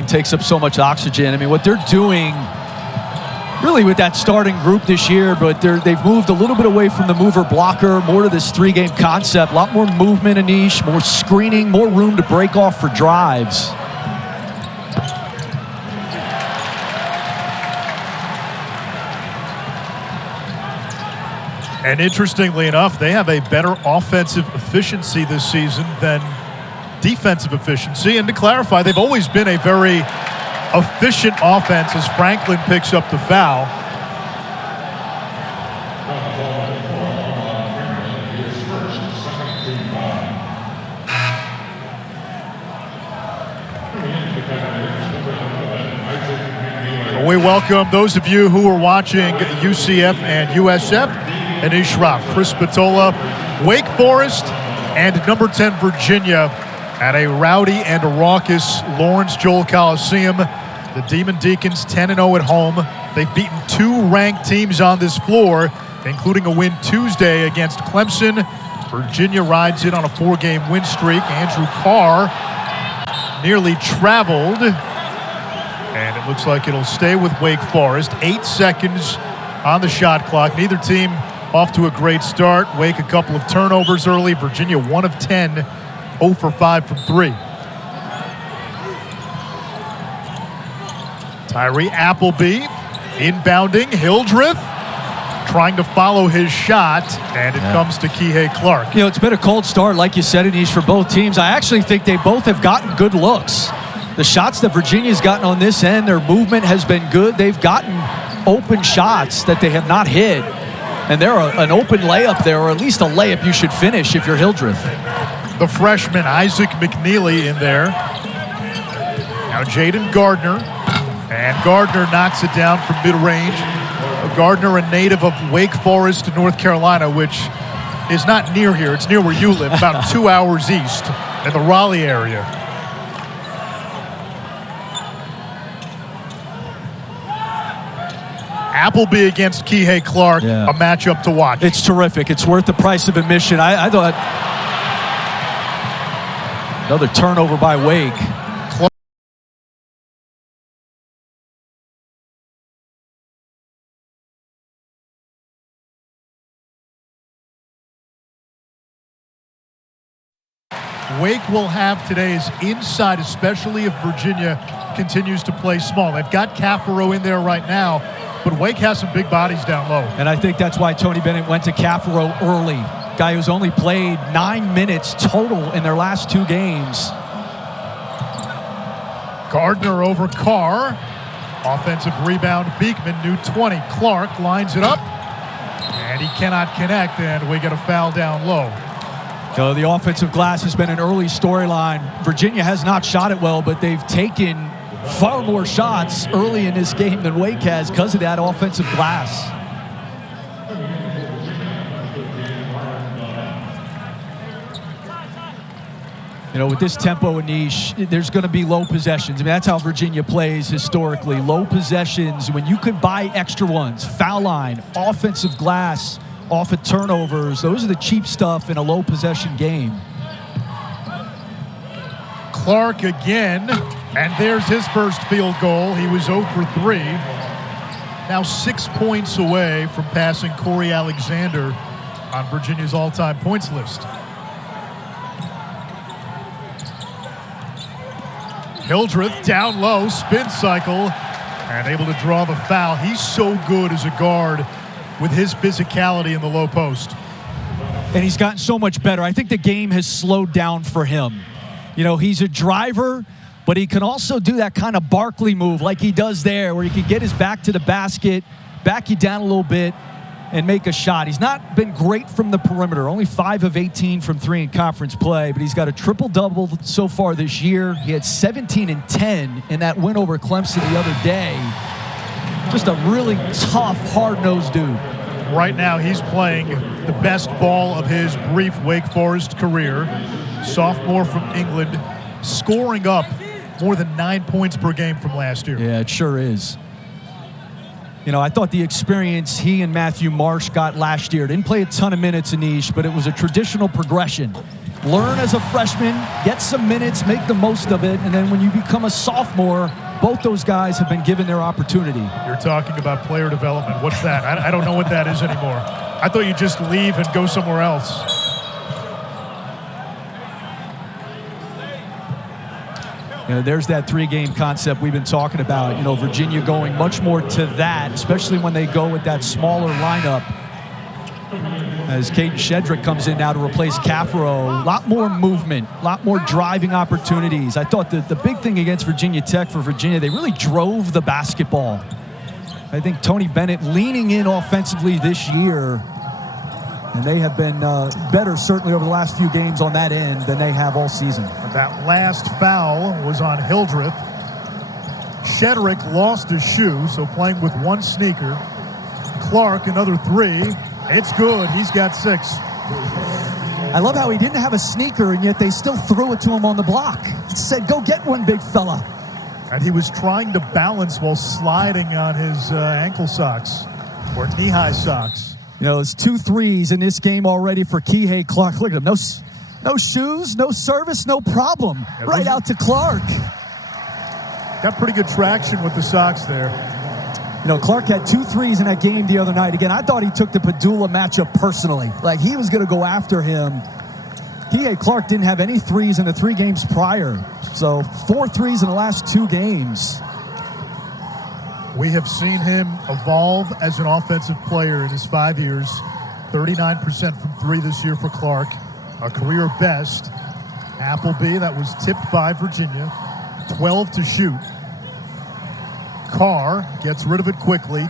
takes up so much oxygen. I mean, what they're doing really with that starting group this year, but they've moved a little bit away from the mover blocker, more to this three-game concept. A lot more movement, Anish, more screening, more room to break off for drives. And interestingly enough, they have a better offensive efficiency this season than defensive efficiency. And to clarify, they've always been a very efficient offense as Franklin picks up the foul. We welcome those of you who are watching UCF and USF. Anish Shroff, Chris Spatola, Wake Forest, and number 10 Virginia at a rowdy and raucous Lawrence Joel Coliseum. The Demon Deacons 10-0 at home. They've beaten two ranked teams on this floor, including a win Tuesday against Clemson. Virginia rides in on a 4-game win streak. Andrew Carr nearly traveled, and it looks like it'll stay with Wake Forest. 8 seconds on the shot clock. Neither team off to a great start. Wake a couple of turnovers early. Virginia 1 of 10, 0 for 5 from 3. Tyree Appleby inbounding. Hildreth trying to follow his shot, and it comes to Kihei Clark. You know, it's been a cold start, like you said, Anish, for both teams. I actually think they both have gotten good looks. The shots that Virginia's gotten on this end, their movement has been good. They've gotten open shots that they have not hit. And they're an open layup there, or at least a layup you should finish if you're Hildreth. The freshman, Isaac McKneely, in there. Now Jaden Gardner. And Gardner knocks it down from mid-range. Gardner, a native of Wake Forest, North Carolina, which is not near here. It's near where you live, about 2 hours east in the Raleigh area. Appleby against Kihei Clark, a matchup to watch. It's terrific. It's worth the price of admission. I thought another turnover by Wake. Wake will have today's inside, especially if Virginia continues to play small. They've got Caffaro in there right now, but Wake has some big bodies down low. And I think that's why Tony Bennett went to Caffaro early. Guy who's only played 9 minutes total in their last 2 games. Gardner over Carr. Offensive rebound, Beekman, new 20. Clark lines it up, and he cannot connect, and we get a foul down low. So the offensive glass has been an early storyline. Virginia has not shot it well, but they've taken far more shots early in this game than Wake has because of that offensive glass. You know, with this tempo and niche, there's going to be low possessions. I mean, that's how Virginia plays historically. Low possessions, when you could buy extra ones, foul line, offensive glass, off of turnovers. Those are the cheap stuff in a low possession game. Clark again, and there's his first field goal. He was 0 for 3. Now 6 points away from passing Corey Alexander on Virginia's all-time points list. Hildreth down low, spin cycle, and able to draw the foul. He's so good as a guard with his physicality in the low post. And he's gotten so much better. I think the game has slowed down for him. You know, he's a driver, but he can also do that kind of Barkley move like he does there, where he can get his back to the basket, back you down a little bit, and make a shot. He's not been great from the perimeter, only 5 of 18 from 3 in conference play, but he's got a triple-double so far this year. He had 17 and 10 in that win over Clemson the other day. Just a really tough, hard-nosed dude. Right now, he's playing the best ball of his brief Wake Forest career. Sophomore from England, scoring up more than 9 points per game from last year. Yeah, it sure is. I thought the experience he and Matthew Marsh got last year, didn't play a ton of minutes, Anish, but it was a traditional progression. Learn as a freshman, get some minutes, make the most of it, and then when you become a sophomore, both those guys have been given their opportunity. You're talking about player development. What's that? I don't know what that is anymore. I thought you just leave and go somewhere else. There's that 3-game concept we've been talking about. Virginia going much more to that, especially when they go with that smaller lineup. As Caden Shedrick comes in now to replace Caffaro, a lot more movement, a lot more driving opportunities. I thought the big thing against Virginia Tech for Virginia, they really drove the basketball. I think Tony Bennett leaning in offensively this year, and they have been better certainly over the last few games on that end than they have all season. That last foul was on Hildreth. Shedrick lost his shoe, so playing with one sneaker. Clark, another 3. It's good. He's got 6. I love how he didn't have a sneaker, and yet they still threw it to him on the block. He said, go get one, big fella. And he was trying to balance while sliding on his ankle socks or knee-high socks. It's 2 threes in this game already for Kihei Clark. Look at him. No shoes, no service, no problem. Yeah, right out to Clark. Got pretty good traction with the socks there. Clark had 2 threes in that game the other night. Again, I thought he took the Padula matchup personally. Like, he was going to go after him. Kihei Clark didn't have any threes in the 3 games prior. So 4 threes in the last 2 games. We have seen him evolve as an offensive player in his 5 years. 39% from 3 this year for Clark, a career best. Appleby, that was tipped by Virginia. 12 to shoot. Carr gets rid of it quickly.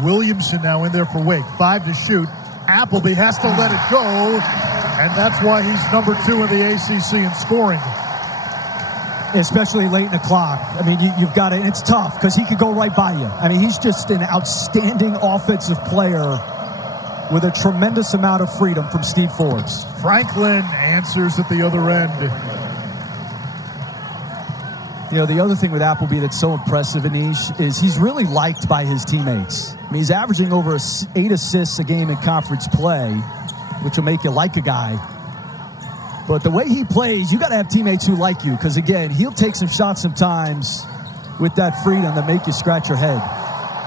Williamson now in there for Wake. 5 to shoot. Appleby has to let it go, and that's why he's number 2 in the ACC in scoring. Especially late in the clock. I mean, you've got it. It's tough because he could go right by you. I mean, he's just an outstanding offensive player with a tremendous amount of freedom from Steve Forbes. Franklin answers at the other end. The other thing with Appleby that's so impressive, Anish, is he's really liked by his teammates. I mean, he's averaging over 8 assists a game in conference play, which will make you like a guy. But the way he plays, you got to have teammates who like you, because, again, he'll take some shots sometimes with that freedom that make you scratch your head.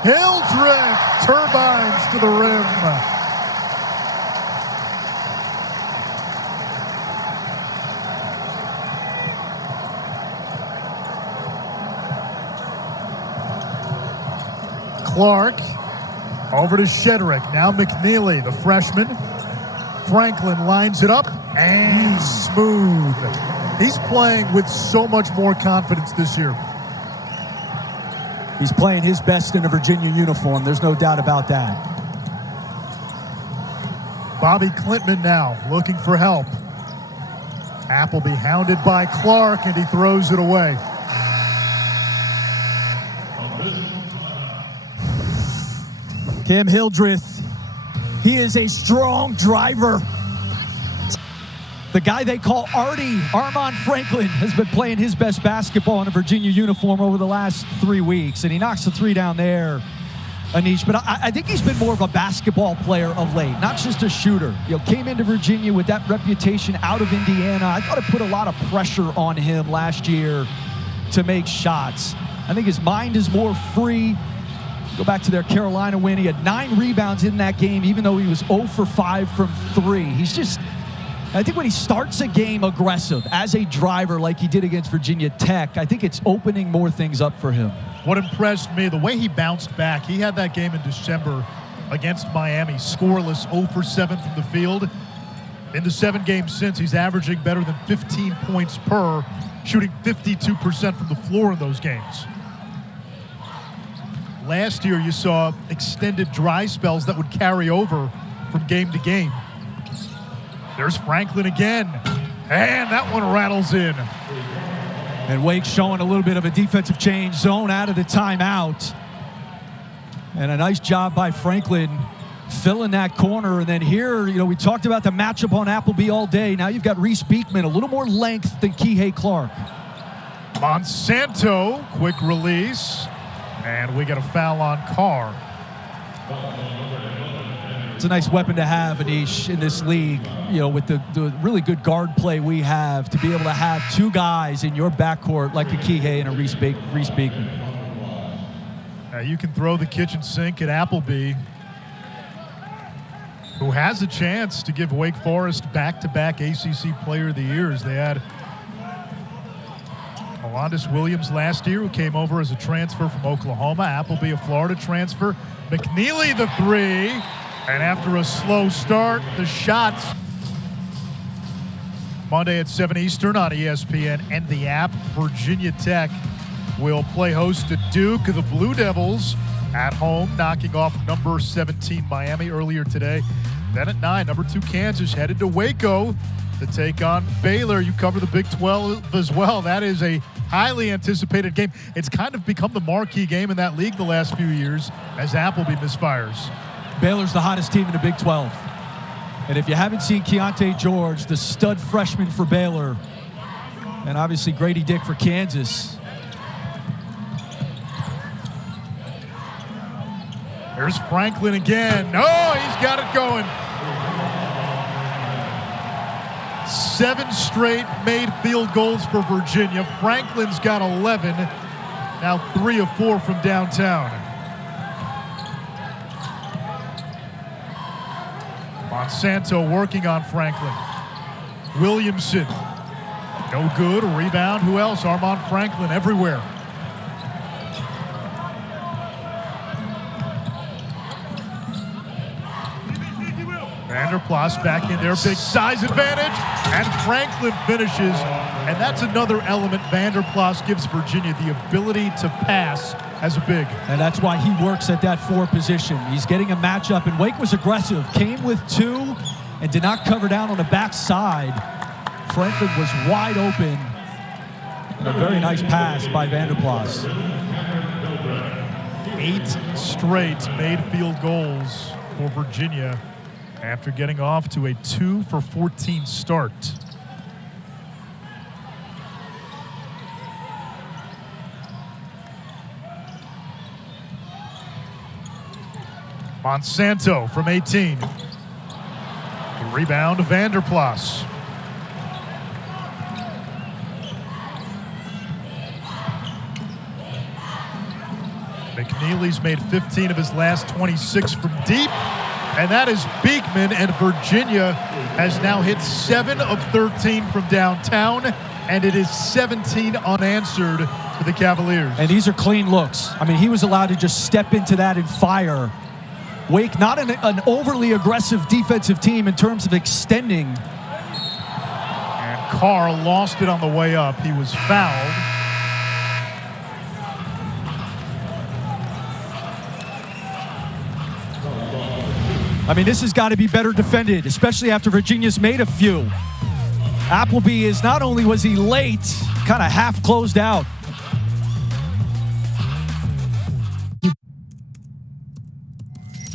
Hildreth turbines to the rim. Clark over to Shedrick. Now McKneely, the freshman. Franklin lines it up and smooth. He's playing with so much more confidence this year. He's playing his best in a Virginia uniform. There's no doubt about that. Bobby Klintman now looking for help. Appleby hounded by Clark, and he throws it away. Cam Hildreth, he is a strong driver. The guy they call Artie, Armaan Franklin, has been playing his best basketball in a Virginia uniform over the last 3 weeks, and he knocks the 3 down there, Anish. But I think he's been more of a basketball player of late, not just a shooter. Came into Virginia with that reputation out of Indiana. I thought it put a lot of pressure on him last year to make shots. I think his mind is more free. Go back to their Carolina win. He had 9 rebounds in that game, even though he was 0 for 5 from 3. He's just, I think when he starts a game aggressive as a driver like he did against Virginia Tech, I think it's opening more things up for him. What impressed me, the way he bounced back. He had that game in December against Miami, scoreless, 0 for 7 from the field. In the 7 games since, he's averaging better than 15 points per, shooting 52% from the floor in those games. Last year, you saw extended dry spells that would carry over from game to game. There's Franklin again, and that one rattles in. And Wake showing a little bit of a defensive change, zone out of the timeout. And a nice job by Franklin filling that corner. And then here, we talked about the matchup on Appleby all day. Now you've got Reese Beekman, a little more length than Kihei Clark. Monsanto, quick release. And we got a foul on Carr. It's a nice weapon to have, Anish, in this league, with the really good guard play we have, to be able to have two guys in your backcourt like a Kihei and a Reese Beekman. Now you can throw the kitchen sink at Appleby, who has a chance to give Wake Forest back-to-back ACC Player of the Years. They had Alondis Williams last year, who came over as a transfer from Oklahoma. Appleby, a Florida transfer. McKneely, the three. And after a slow start, the shots. Monday at 7 Eastern on ESPN and the app. Virginia Tech will play host to Duke. The Blue Devils at home, knocking off number 17 Miami earlier today. Then at 9, number 2 Kansas headed to Waco to take on Baylor. You cover the Big 12 as well. That is a highly anticipated game. It's kind of become the marquee game in that league the last few years as Appleby misfires. Baylor's the hottest team in the Big 12. And if you haven't seen Keontae George, the stud freshman for Baylor, and obviously Grady Dick for Kansas. There's Franklin again. Oh, he's got it going. 7 straight made field goals for Virginia. Franklin's got 11. Now 3 of 4 from downtown. Monsanto working on Franklin. Williamson. No good. A rebound. Who else? Armaan Franklin everywhere. Vanderplas back in there. Big size advantage. And Franklin finishes. And that's another element Vanderplas gives Virginia, the ability to pass as a big. And that's why he works at that 4 position. He's getting a matchup, and Wake was aggressive. Came with 2 and did not cover down on the backside. Franklin was wide open. And a very nice pass by Vanderplas. 8 straight made field goals for Virginia after getting off to a 2 for 14 start. Monsanto from 18. The rebound, Vanderplas. McKneely's made 15 of his last 26 from deep. And that is Beekman, and Virginia has now hit 7 of 13 from downtown, and it is 17 unanswered for the Cavaliers. And these are clean looks. I mean, he was allowed to just step into that and fire. Wake, not an overly aggressive defensive team in terms of extending. And Carr lost it on the way up. He was fouled. I mean, this has got to be better defended, especially after Virginia's made a few. Appleby is not only was he late, kind of half closed out.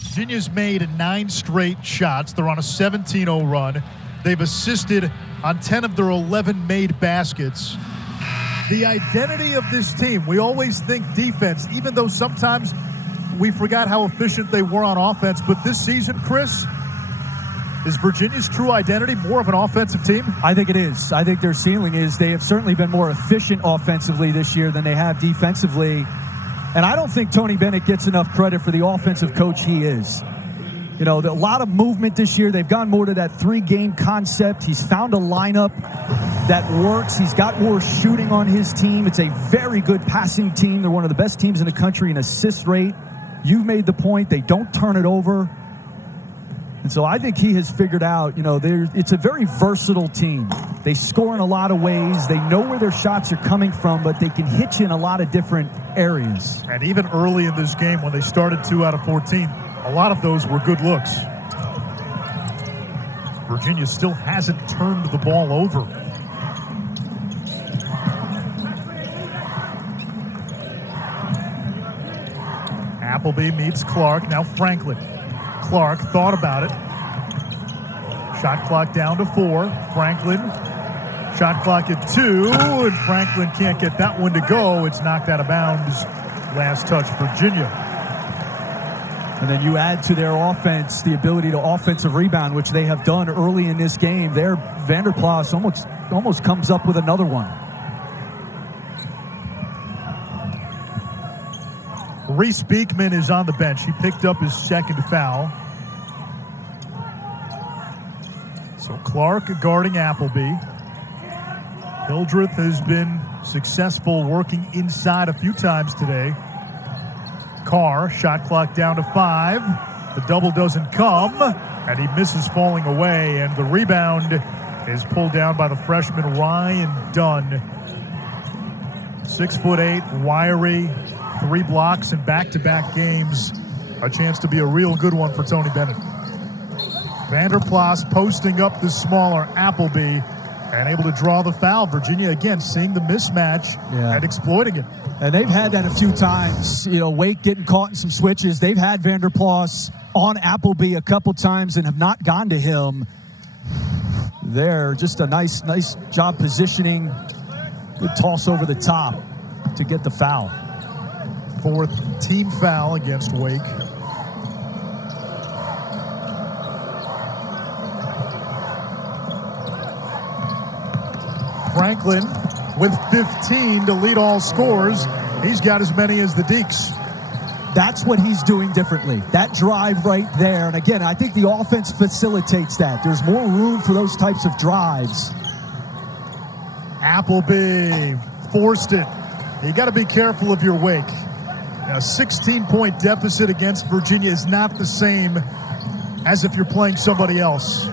Virginia's made 9 straight shots. They're on a 17-0 run. They've assisted on 10 of their 11 made baskets. The identity of this team, we always think defense, even though sometimes we forgot how efficient they were on offense. But this season, Chris, is Virginia's true identity more of an offensive team? I think it is. I think their ceiling is they have certainly been more efficient offensively this year than they have defensively. And I don't think Tony Bennett gets enough credit for the offensive coach he is. You know, a lot of movement this year. They've gone more to that 3-game concept. He's found a lineup that works. He's got more shooting on his team. It's a very good passing team. They're one of the best teams in the country in assist rate. You've made the point. They don't turn it over. And so I think he has figured out, you know, it's a very versatile team. They score in a lot of ways. They know where their shots are coming from, but they can hit you in a lot of different areas. And even early in this game, when they started 2 out of 14, a lot of those were good looks. Virginia still hasn't turned the ball over. Appleby meets Clark. Now Franklin. Clark thought about it. Shot clock down to 4. Franklin. Shot clock at 2. And Franklin can't get that one to go. It's knocked out of bounds Last touch, Virginia. And then you add to their offense the ability to offensive rebound, which they have done early in this game. There, Vanderplas almost comes up with another one. Reese Beekman is on the bench. He picked up his second foul. So Clark guarding Appleby. Hildreth has been successful working inside a few times today. Carr, shot clock down to 5. The double doesn't come, and he misses falling away, and the rebound is pulled down by the freshman Ryan Dunn. 6'8", wiry, 3 blocks in back-to-back games. A chance to be a real good one for Tony Bennett. Vanderplas posting up the smaller Appleby and able to draw the foul. Virginia, again, seeing the mismatch and exploiting it. And they've had that a few times. You know, Wake getting caught in some switches. They've had Vanderplas on Appleby a couple times and have not gone to him. There, just a nice job positioning. Good toss over the top to get the foul. 4th team foul against Wake. Franklin with 15 to lead all scores. He's got as many as the Deacs. That's what he's doing differently. That drive right there. And again, I think the offense facilitates that. There's more room for those types of drives. Appleby forced it. You got to be careful of your Wake. A 16-point deficit against Virginia is not the same as if you're playing somebody else.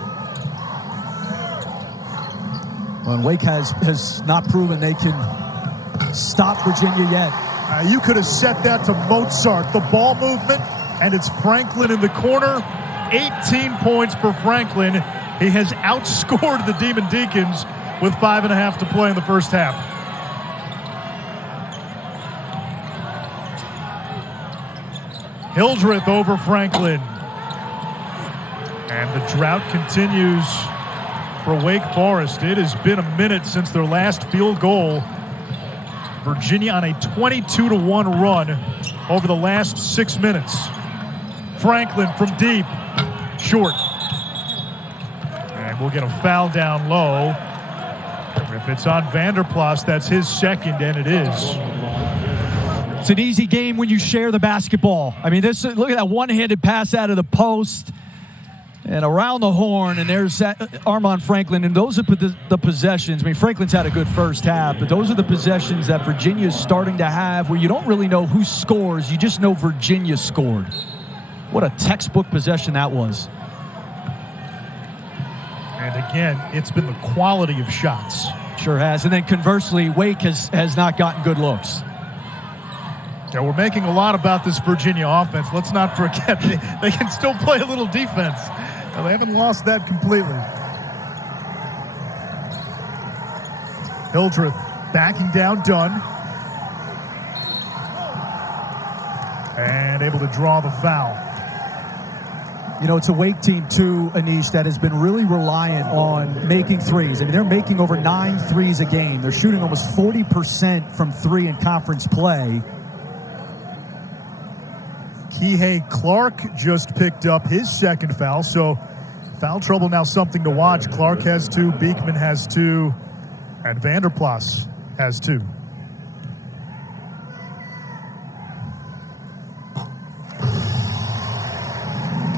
Well, Wake has not proven they can stop Virginia yet. You could have set that to Mozart. The ball movement, and it's Franklin in the corner. 18 points for Franklin. He has outscored the Demon Deacons with 5.5 to play in the first half. Hildreth over Franklin. And the drought continues for Wake Forest. It has been a minute since their last field goal. Virginia on a 22-1 run over the last 6 minutes. Franklin from deep, short. And we'll get a foul down low. If it's on Vanderplas, that's his second, and it is. It's an easy game when you share the basketball. I mean, look at that one-handed pass out of the post and around the horn, and there's Armaan Franklin, and those are the possessions. I mean, Franklin's had a good first half, but those are the possessions that Virginia's starting to have where you don't really know who scores. You just know Virginia scored. What a textbook possession that was. And again, it's been the quality of shots. Sure has. And then conversely, Wake has not gotten good looks. Yeah, we're making a lot about this Virginia offense. Let's not forget they can still play a little defense. Now, they haven't lost that completely. Hildreth backing down Dunn. And able to draw the foul. You know, it's a Wake team, too, Anish, that has been really reliant on making threes. I mean, they're making over 9 threes a game. They're shooting almost 40% from 3 in conference play. Kihei Clark just picked up his second foul, so foul trouble now something to watch. Clark has 2, Beekman has 2, and Vanderplas has 2.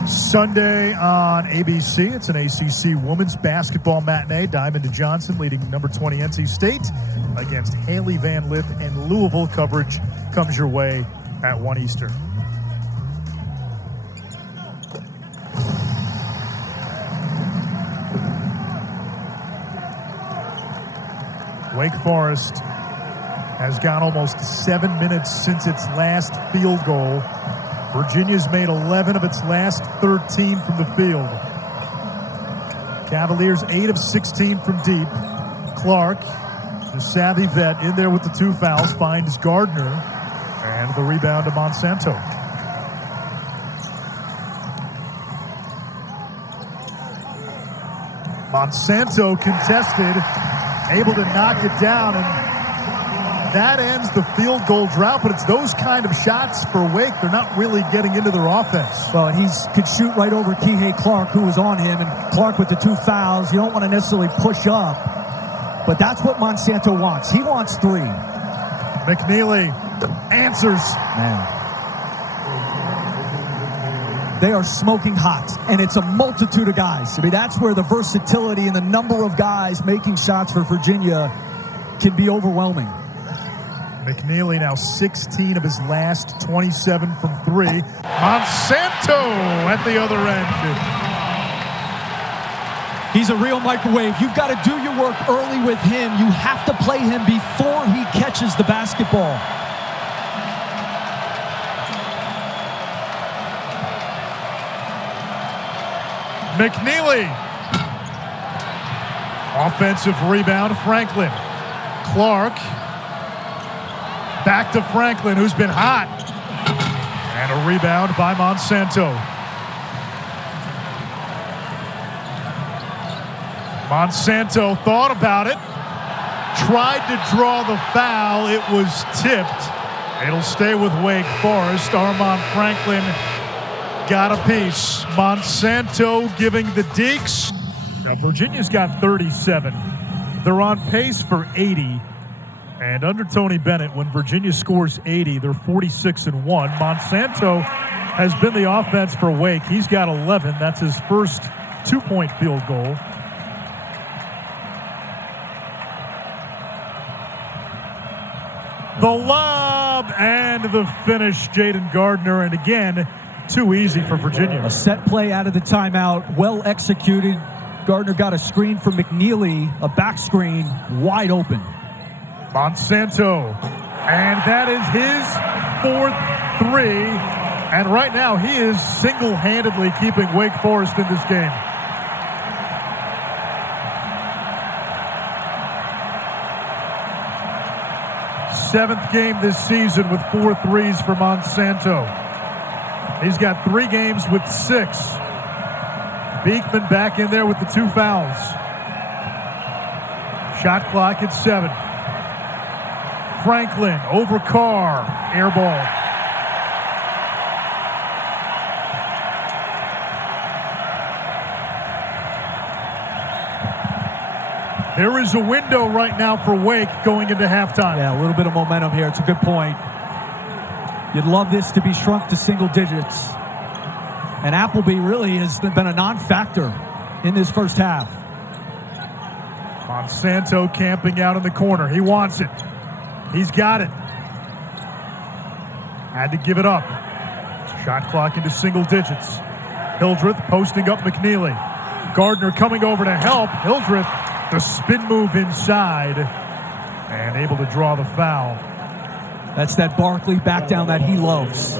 Sunday on ABC, it's an ACC women's basketball matinee. Diamond Johnson leading number 20 NC State against Haley Van Lith, and Louisville. Coverage comes your way at 1 Eastern. Wake Forest has gone almost 7 minutes since its last field goal. Virginia's made 11 of its last 13 from the field. Cavaliers 8 of 16 from deep. Clark, the savvy vet, in there with the 2 fouls, finds Gardner, and the rebound to Monsanto. Monsanto contested, able to knock it down, and that ends the field goal drought, but it's those kind of shots for Wake. They're not really getting into their offense. Well, and he could shoot right over Kihei Clark, who was on him, and Clark with the 2 fouls. You don't want to necessarily push up, but that's what Monsanto wants. He wants 3. McKneely answers. Man. They are smoking hot, and it's a multitude of guys. I mean, that's where the versatility and the number of guys making shots for Virginia can be overwhelming. McKneely now 16 of his last 27 from 3. Monsanto at the other end. He's a real microwave. You've got to do your work early with him. You have to play him before he catches the basketball. McKneely. Offensive rebound, Franklin. Clark. Back to Franklin, who's been hot. And a rebound by Monsanto. Monsanto thought about it. Tried to draw the foul. It was tipped. It'll stay with Wake Forest. Armaan Franklin got a piece. Monsanto giving the Deacs. Now Virginia's got 37. They're on pace for 80. And under Tony Bennett, when Virginia scores 80, they're 46-1. Monsanto has been the offense for Wake. He's got 11. That's his first 2-point field goal. The lob and the finish, Jaden Gardner. And again, too easy for Virginia. A set play out of the timeout, well executed. Gardner got a screen from McKneely, a back screen, wide open. Monsanto, and that is his 4th 3. And right now, he is single-handedly keeping Wake Forest in this game. Seventh game this season with 4 threes for Monsanto. He's got 3 games with 6. Beekman back in there with the 2 fouls. Shot clock at 7. Franklin over Carr. Air ball. There is a window right now for Wake going into halftime. Yeah, a little bit of momentum here. It's a good point. You'd love this to be shrunk to single digits. And Appleby really has been a non-factor in this first half. Monsanto camping out in the corner. He wants it. He's got it. Had to give it up. Shot clock into single digits. Hildreth posting up McKneely. Gardner coming over to help. Hildreth, the spin move inside. And able to draw the foul. That's that Barkley back down that he loves.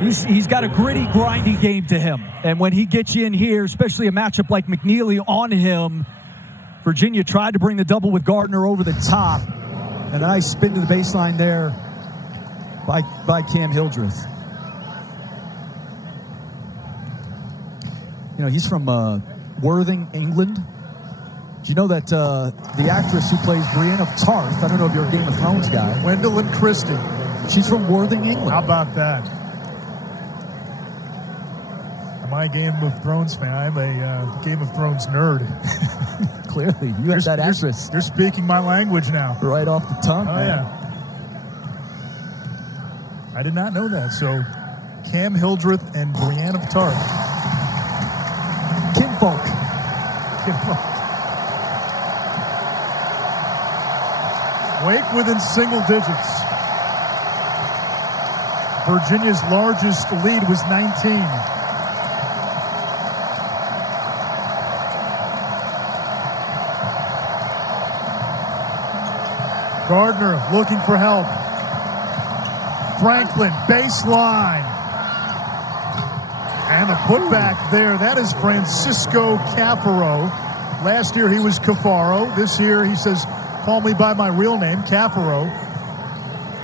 He's got a gritty, grindy game to him. And when he gets you in here, especially a matchup like McKneely on him, Virginia tried to bring the double with Gardner over the top. And a nice spin to the baseline there by Cam Hildreth. You know, he's from Worthing, England. Do you know that the actress who plays Brienne of Tarth, I don't know if you're a Game of Thrones guy. Gwendolyn Christie. She's from Worthing, England. How about that? Am I a Game of Thrones fan? I'm a Game of Thrones nerd. Clearly, you have that actress. You're speaking my language now. Right off the tongue, man. Yeah. I did not know that. So, Cam Hildreth and Brienne of Tarth. Kinfolk. Wake within single digits. Virginia's largest lead was 19. Gardner looking for help. Franklin, baseline. And a putback there. That is Francisco Caffaro. Last year he was Caffaro. This year he says, call me by my real name, Caffaro.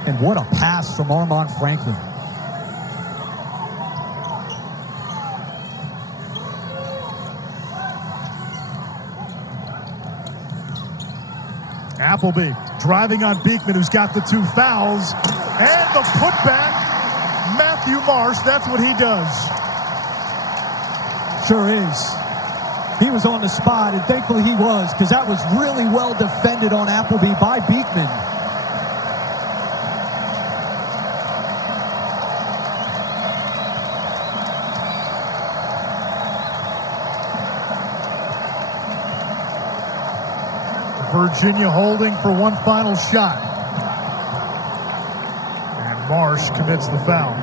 And what a pass from Armaan Franklin. Appleby driving on Beekman, who's got the 2 fouls. And the putback, Matthew Marsh, that's what he does. Sure is. He was on the spot, and thankfully he was, because that was really well defended on Appleby by Beekman. Virginia holding for one final shot. And Marsh commits the foul.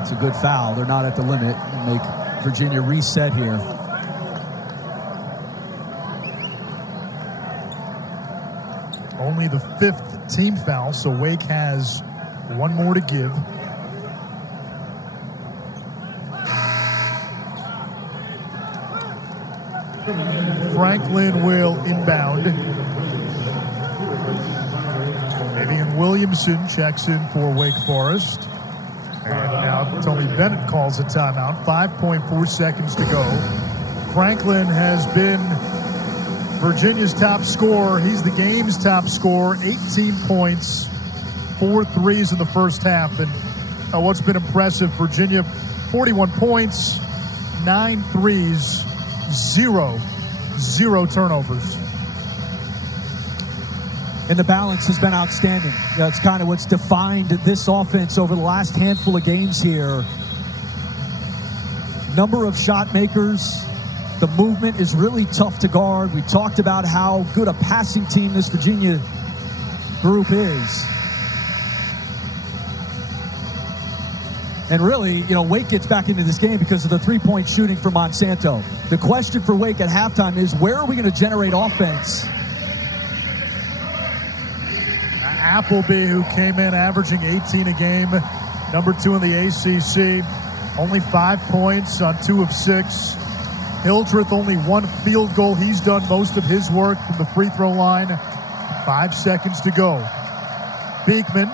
It's a good foul. They're not at the limit. Make Virginia reset here. Only the 5th team foul, so Wake has one more to give. Franklin will inbound. Fabian Williamson checks in for Wake Forest. And now Tony Bennett calls a timeout. 5.4 seconds to go. Franklin has been Virginia's top scorer. He's the game's top scorer. 18 points, 4 threes in the first half. And what's been impressive, Virginia, 41 points, 9 threes, 0 turnovers. And the balance has been outstanding. It's kind of what's defined this offense over the last handful of games here. Number of shot makers. The movement is really tough to guard. We talked about how good a passing team this Virginia group is. And really, Wake gets back into this game because of the three-point shooting for Monsanto. The question for Wake at halftime is, where are we going to generate offense? Appleby, who came in averaging 18 a game, number 2 in the ACC, only 5 points on 2 of 6. Hildreth only 1 field goal. He's done most of his work from the free throw line. 5 seconds to go. Beekman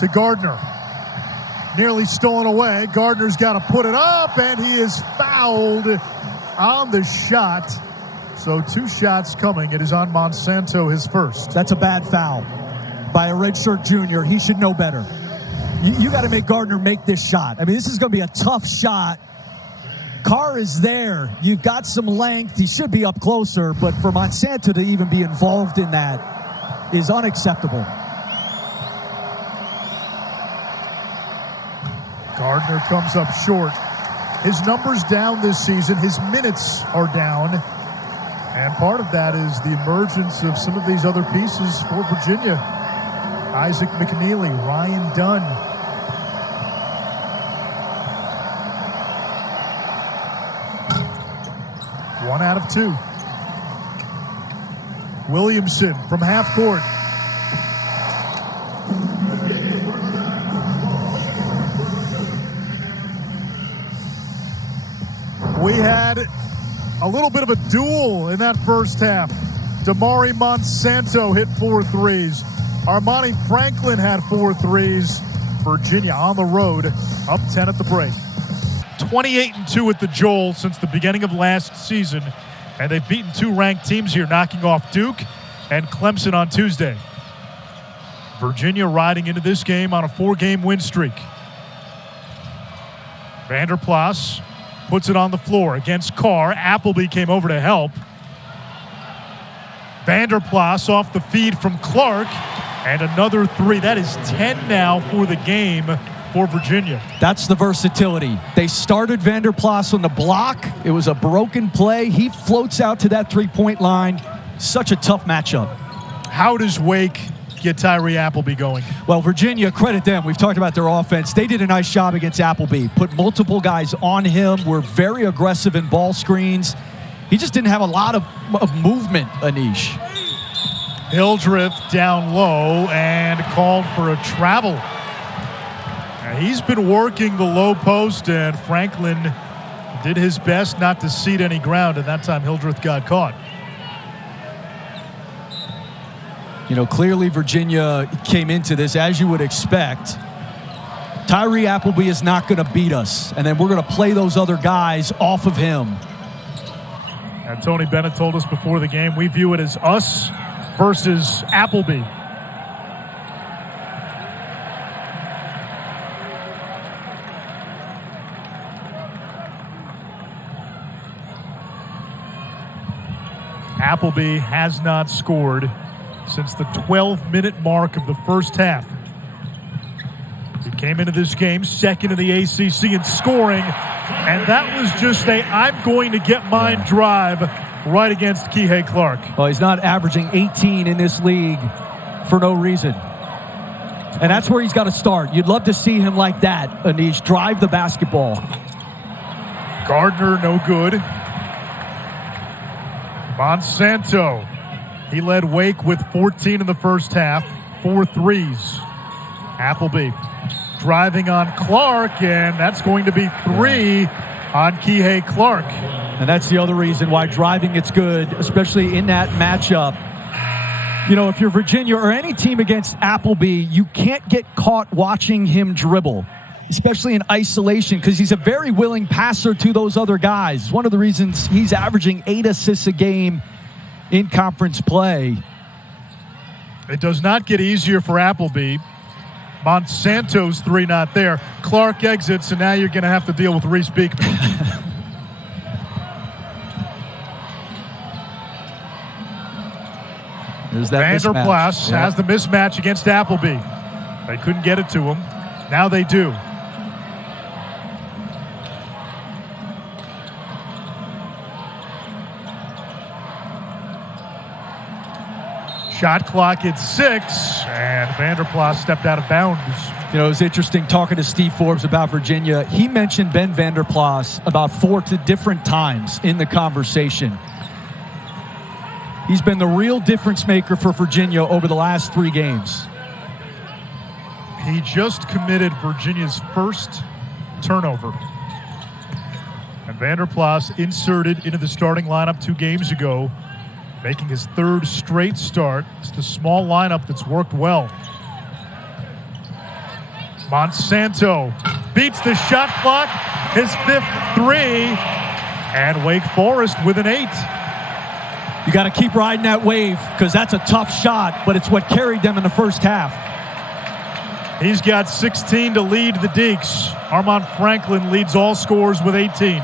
to Gardner. Nearly stolen away. Gardner's got to put it up, and he is fouled on the shot. So 2 shots coming. It is on Monsanto, his first. That's a bad foul by a redshirt junior. He should know better. You got to make Gardner make this shot. I mean, this is going to be a tough shot. Carr is there. You've got some length. He should be up closer, but for Monsanto to even be involved in that is unacceptable. Gardner comes up short. His numbers down this season. His minutes are down. And part of that is the emergence of some of these other pieces for Virginia. Isaac McKneely, Ryan Dunn. One out of 2. Williamson from half court. We had a little bit of a duel in that first half. Damari Monsanto hit 4 threes. Armaan Franklin had 4 threes. Virginia on the road, up 10 at the break. 28-2 at the Joel since the beginning of last season, and they've beaten 2 ranked teams here, knocking off Duke and Clemson on Tuesday. Virginia riding into this game on a 4-game win streak. Vanderplas puts it on the floor against Carr. Appleby came over to help. Vanderplas off the feed from Clark, and another 3. That is 10 now for the game for Virginia. That's the versatility. They started Vanderplas on the block. It was a broken play. He floats out to that 3-point line. Such a tough matchup. How does Wake get Tyree Appleby going? Well, Virginia, credit them. We've talked about their offense. They did a nice job against Appleby. Put multiple guys on him. Were very aggressive in ball screens. He just didn't have a lot of movement, Anish. Hildreth down low and called for a travel. He's been working the low post, and Franklin did his best not to cede any ground, and that time Hildreth got caught. Clearly Virginia came into this, as you would expect. Tyree Appleby is not going to beat us, and then we're going to play those other guys off of him. And Tony Bennett told us before the game, we view it as us versus Appleby. Appleby has not scored since the 12-minute mark of the first half. He came into this game second in the ACC in scoring, and that was just I'm going to get mine drive right against Kihei Clark. Well, he's not averaging 18 in this league for no reason. And that's where he's got to start. You'd love to see him like that, Anish, drive the basketball. Gardner, no good. Monsanto, he led Wake with 14 in the first half, 4 threes. Appleby driving on Clark, and that's going to be 3 on Kihei Clark. And that's the other reason why driving it's good, especially in that matchup. You know, if you're Virginia or any team against Appleby, you can't get caught watching him dribble, especially in isolation, because he's a very willing passer to those other guys. One of the reasons he's averaging 8 assists a game in conference play. It does not get easier for Appleby. Monsanto's 3 not there. Clark exits, and now you're going to have to deal with Reese Beekman. There's that Vanderplas has the mismatch against Appleby. They couldn't get it to him. Now they do. Shot clock at 6, and Vanderplas stepped out of bounds. You know, it was interesting talking to Steve Forbes about Virginia. He mentioned Ben Vanderplas about 4 different times in the conversation. He's been the real difference maker for Virginia over the last 3 games. He just committed Virginia's first turnover. And Vanderplas inserted into the starting lineup 2 games ago, making his 3rd straight start. It's the small lineup that's worked well. Monsanto beats the shot clock, his 5th 3, and Wake Forest with an 8. You got to keep riding that wave because that's a tough shot, but it's what carried them in the first half. He's got 16 to lead the Deacs. Armaan Franklin leads all scorers with 18.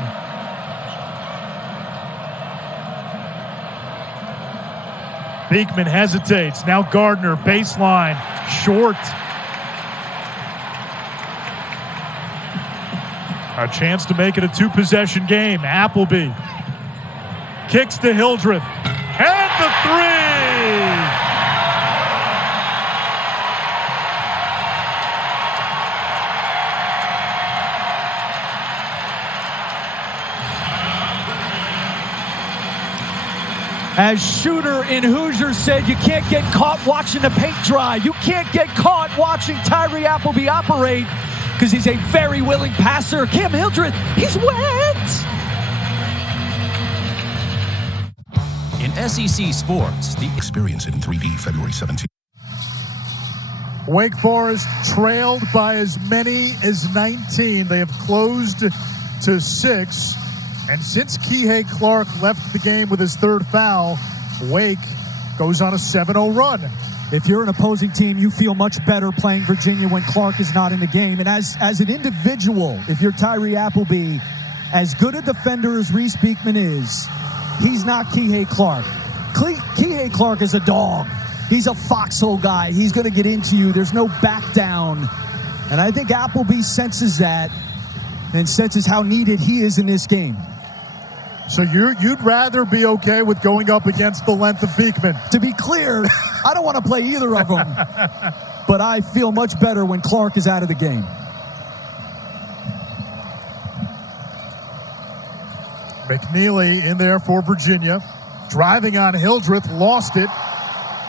Beekman hesitates. Now Gardner, baseline, short. A chance to make it a 2-possession game. Appleby kicks to Hildreth. And the 3! As Shooter in Hoosiers said, you can't get caught watching the paint dry. You can't get caught watching Tyree Appleby operate because he's a very willing passer. Cam Hildreth, he's wet. In SEC sports, experience it in 3D February 17th. Wake Forest trailed by as many as 19. They have closed to 6. And since Kihei Clark left the game with his 3rd foul, Wake goes on a 7-0 run. If you're an opposing team, you feel much better playing Virginia when Clark is not in the game. And as an individual, if you're Tyree Appleby, as good a defender as Reese Beekman is, he's not Kihei Clark. Kihei Clark is a dog. He's a foxhole guy. He's going to get into you. There's no back down. And I think Appleby senses that and senses how needed he is in this game. So you'd rather be okay with going up against the length of Beekman? To be clear, I don't want to play either of them. But I feel much better when Clark is out of the game. McKneely in there for Virginia. Driving on Hildreth, lost it.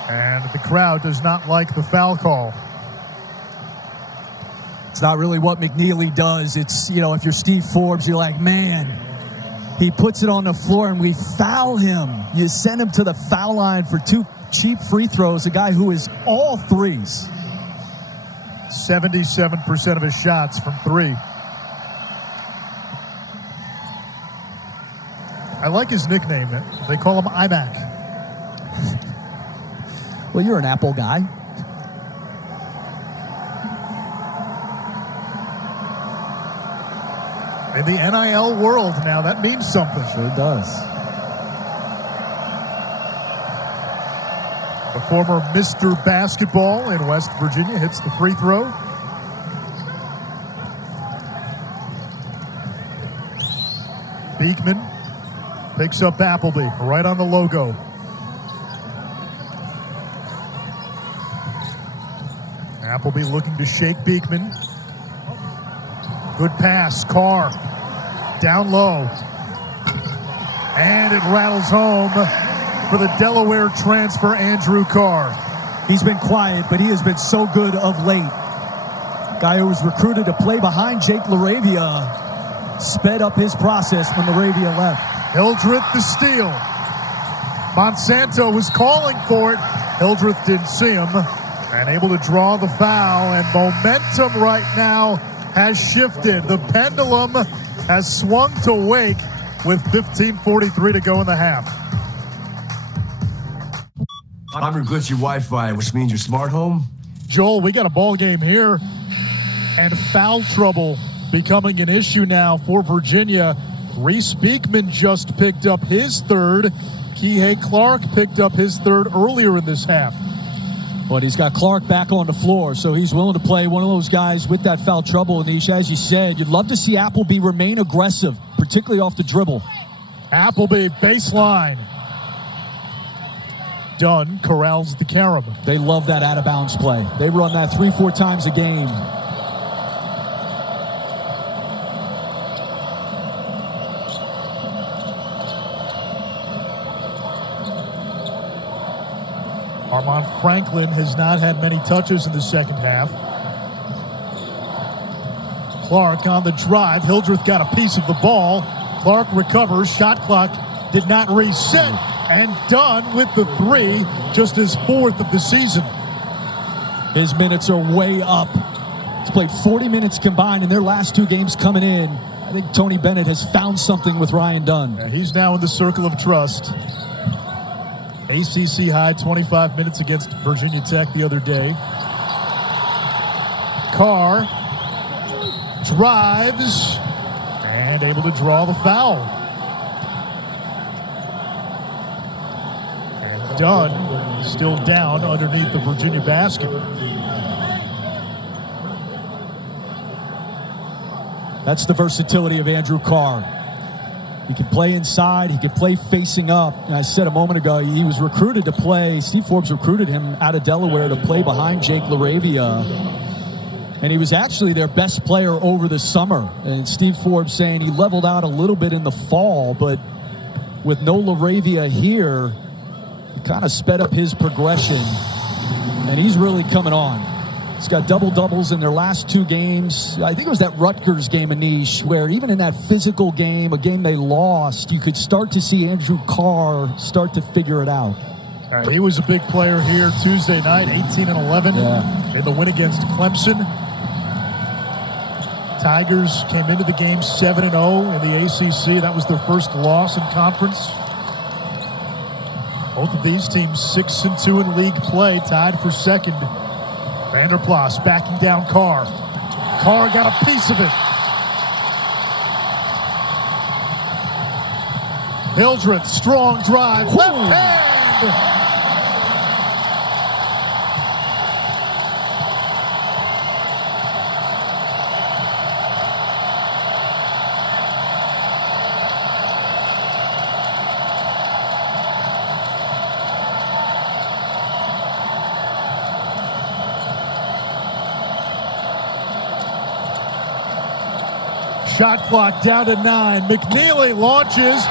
And the crowd does not like the foul call. It's not really what McKneely does. It's, you know, if you're Steve Forbes, you're like, man, he puts it on the floor and we foul him. You send him to the foul line for 2 cheap free throws, a guy who is all threes. 77% of his shots from 3. I like his nickname. They call him iMac. Well, you're an Apple guy. In the NIL world now, that means something. Sure does. The former Mr. Basketball in West Virginia hits the free throw. Beekman picks up Appleby right on the logo. Appleby looking to shake Beekman. Good pass, Carr down low. And it rattles home for the Delaware transfer, Andrew Carr. He's been quiet, but he has been so good of late. Guy who was recruited to play behind Jake LaRavia sped up his process when LaRavia left. Hildreth the steal. Monsanto was calling for it. Hildreth didn't see him and able to draw the foul. And momentum right now has shifted. The pendulum has swung to Wake with 15:43 to go in the half. I'm your glitchy Wi-Fi, which means your smart home. Joel, we got a ball game here, and foul trouble becoming an issue now for Virginia. Reese Beekman just picked up his third. Kihei Clark picked up his third earlier in this half. But he's got Clark back on the floor, so he's willing to play one of those guys with that foul trouble. Anish, as you said, you'd love to see Appleby remain aggressive, particularly off the dribble. Appleby, baseline. Dunn corrals the carom. They love that out-of-bounds play. They run that 3-4 times a game. Armaan Franklin has not had many touches in the second half. Clark on the drive. Hildreth got a piece of the ball. Clark recovers. Shot clock did not reset. And Dunn with the three, just his fourth of the season. His minutes are way up. He's played 40 minutes combined in their last two games coming in. I think Tony Bennett has found something with Ryan Dunn. Yeah, he's now in the circle of trust. ACC high 25 minutes against Virginia Tech the other day. Carr drives and able to draw the foul. And Dunn still down underneath the Virginia basket. That's the versatility of Andrew Carr. He can play inside. He can play facing up. And I said a moment ago, he was recruited to play. Steve Forbes recruited him out of Delaware to play behind Jake LaRavia. And he was actually their best player over the summer. And Steve Forbes saying he leveled out a little bit in the fall, but with no LaRavia here, he kind of sped up his progression. And he's really coming on. He's got double-doubles in their last two games. I think it was that Rutgers game, Anish, where even in that physical game, a game they lost, you could start to see Andrew Carr start to figure it out. He was a big player here Tuesday night, 18 and 11 in the win against Clemson. Tigers came into the game 7-0 in the ACC. That was their first loss in conference. Both of these teams 6-2 in league play, tied for second. Vanderplas backing down Carr. Carr got a piece of it. Hildreth, strong drive, left hand. Shot clock down to 9. McKneely launches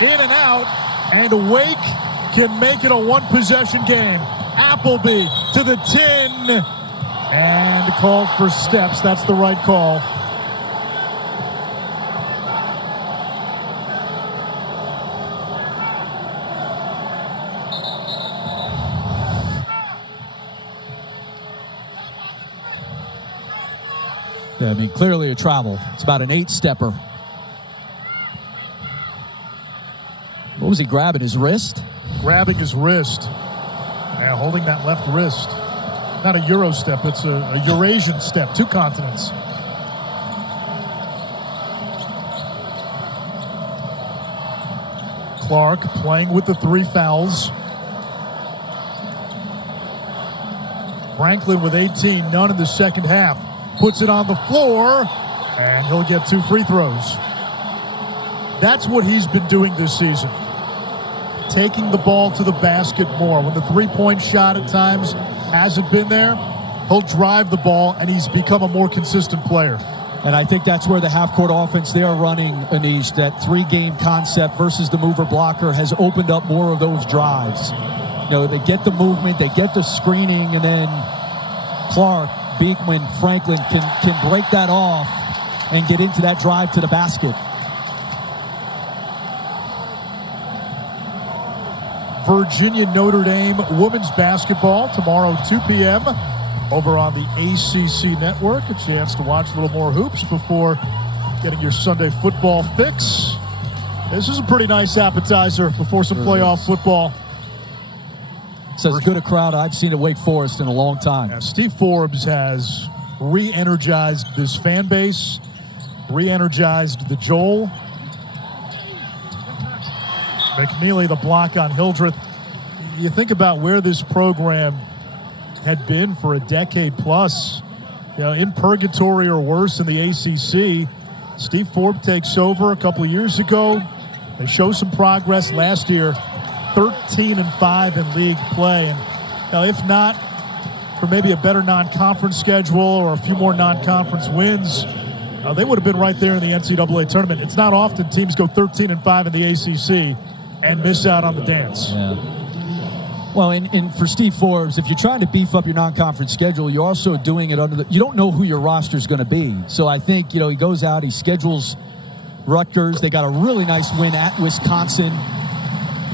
in and out, and Wake can make it a one-possession game. Appleby to the 10, and called for steps. That's the right call. Yeah, I mean, clearly a travel. It's about an 8-stepper. was he grabbing? His wrist? Grabbing his wrist. Yeah, holding that left wrist. Not a Euro step, it's a Eurasian step, 2 continents. Clark playing with the 3 fouls. Franklin with 18, none in the second half. Puts it on the floor, and he'll get 2 free throws. That's what he's been doing this season. Taking the ball to the basket more. When the 3-point shot at times hasn't been there, he'll drive the ball, and he's become a more consistent player. And I think that's where the half-court offense they are running, Anish, that 3-game concept versus the mover blocker has opened up more of those drives. You know, they get the movement, they get the screening, and then Clark, Beekman, Franklin can break that off and get into that drive to the basket. Virginia Notre Dame women's basketball tomorrow 2 p.m. over on the ACC network. A chance to watch a little more hoops before getting your Sunday football fix. This is a pretty nice appetizer before some playoff football. It's as good a crowd I've seen at Wake Forest in a long time. Yeah, Steve Forbes has re-energized this fan base, re-energized the Joel. McKneely, the block on Hildreth. You think about where this program had been for a decade plus, in purgatory or worse in the ACC. Steve Forbes takes over a couple of years ago. They show some progress last year, 13-5 in league play. And if not for maybe a better non-conference schedule or a few more non-conference wins, they would have been right there in the NCAA tournament. It's not often teams go 13-5 in the ACC and miss out on the dance. Yeah. Well, and for Steve Forbes, if you're trying to beef up your non-conference schedule, you're also doing it under you don't know who your roster's going to be. So I think, he goes out, he schedules Rutgers. They got a really nice win at Wisconsin.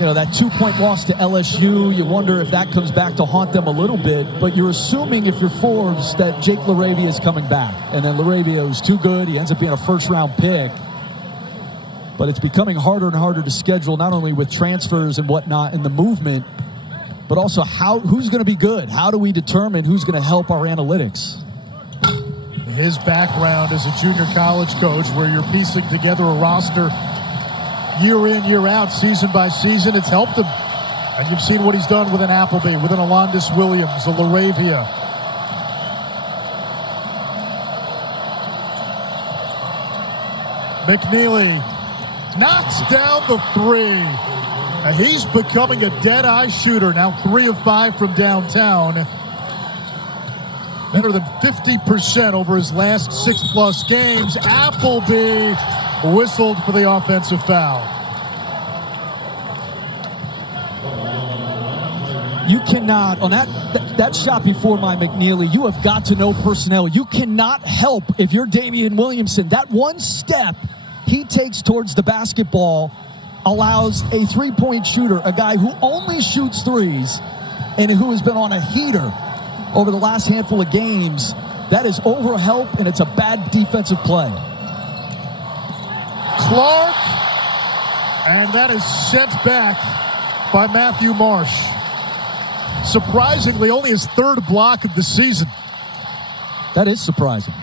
That 2-point loss to LSU, you wonder if that comes back to haunt them a little bit. But you're assuming, if you're Forbes, that Jake LaRavia is coming back. And then LaRavia was too good. He ends up being a first-round pick. But it's becoming harder and harder to schedule, not only with transfers and whatnot and the movement, but also who's going to be good? How do we determine who's going to help our analytics? His background as a junior college coach, where you're piecing together a roster year in, year out, season by season, it's helped him. And you've seen what he's done with an Appleby, with an Alondis Williams, a LaRavia. McKneely knocks down the 3. He's becoming a dead-eye shooter. Now 3 of 5 from downtown. Better than 50% over his last 6+ games. Appleby whistled for the offensive foul. You cannot, on that shot before by McKneely, you have got to know personnel. You cannot help if you're Damian Williamson. That one step he takes towards the basketball allows a 3-point shooter, a guy who only shoots threes and who has been on a heater over the last handful of games. That is overhelp, and it's a bad defensive play. Clark, and that is sent back by Matthew Marsh. Surprisingly, only his 3rd block of the season. That is surprising.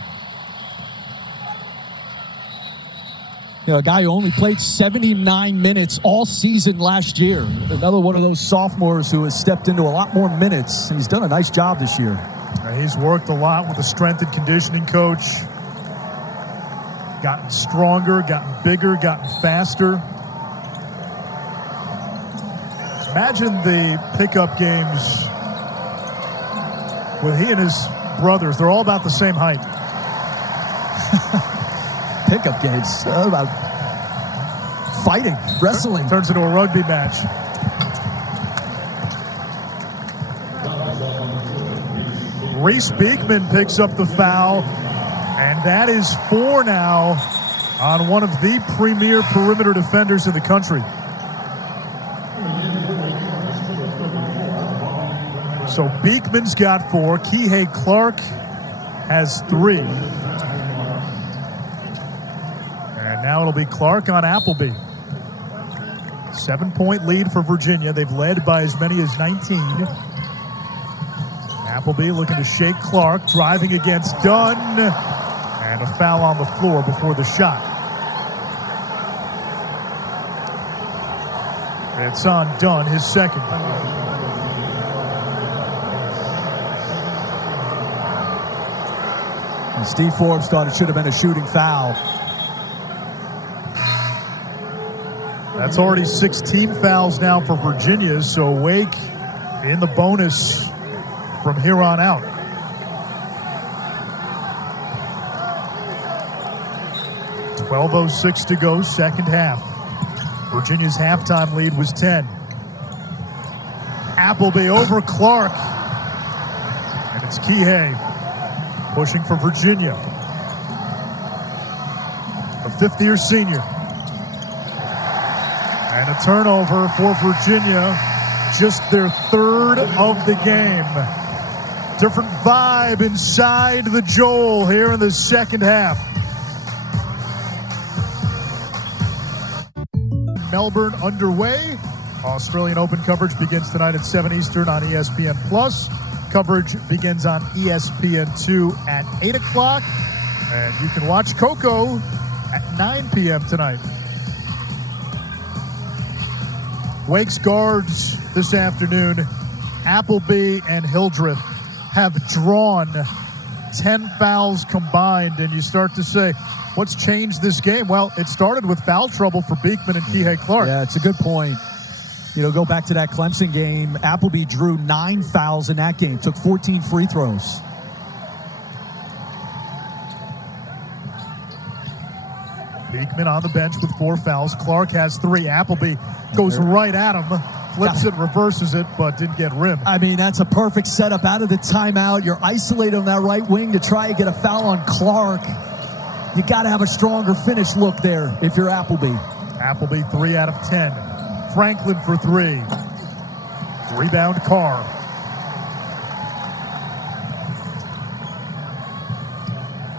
A guy who only played 79 minutes all season last year. Another one of those sophomores who has stepped into a lot more minutes. He's done a nice job this year. He's worked a lot with the strength and conditioning coach. Gotten stronger, gotten bigger, gotten faster. Imagine the pickup games with he and his brothers. They're all about the same height. Pickup games about fighting, wrestling. Turns into a rugby match. Reese Beekman picks up the foul, and that is 4 now on one of the premier perimeter defenders in the country. So Beekman's got 4. Kihei Clark has 3. And now it'll be Clark on Appleby. 7-point lead for Virginia. They've led by as many as 19. Appleby looking to shake Clark, driving against Dunn, and a foul on the floor before the shot. It's on Dunn, his second. And Steve Forbes thought it should have been a shooting foul. That's already 16 fouls now for Virginia, so Wake in the bonus from here on out. .12:06 to go, second half. Virginia's halftime lead was 10. Appleby over Clark. And it's Kihei pushing for Virginia. A fifth-year senior. And a turnover for Virginia. Just their third of the game. Different vibe inside the Joel here in the second half. Melbourne underway. Australian Open coverage begins tonight at 7 Eastern on ESPN+. Coverage begins on ESPN2 at 8 o'clock. And you can watch Coco at 9 p.m. tonight. Wake's guards this afternoon, Appleby and Hildreth, have drawn 10 fouls combined. And you start to say, what's changed this game? Well, it started with foul trouble for Beekman and Kihei Clark. Yeah, it's a good point. You know, go back to that Clemson game. Appleby drew 9 fouls in that game, took 14 free throws. Beekman on the bench with 4 fouls. Clark has 3. Appleby goes right at him, flips it, reverses it, but didn't get rim. I mean, that's a perfect setup out of the timeout. You're isolated on that right wing to try and get a foul on Clark. You got to have a stronger finish look there if you're Appleby. Appleby 3 out of 10. Franklin for 3. Rebound Carr.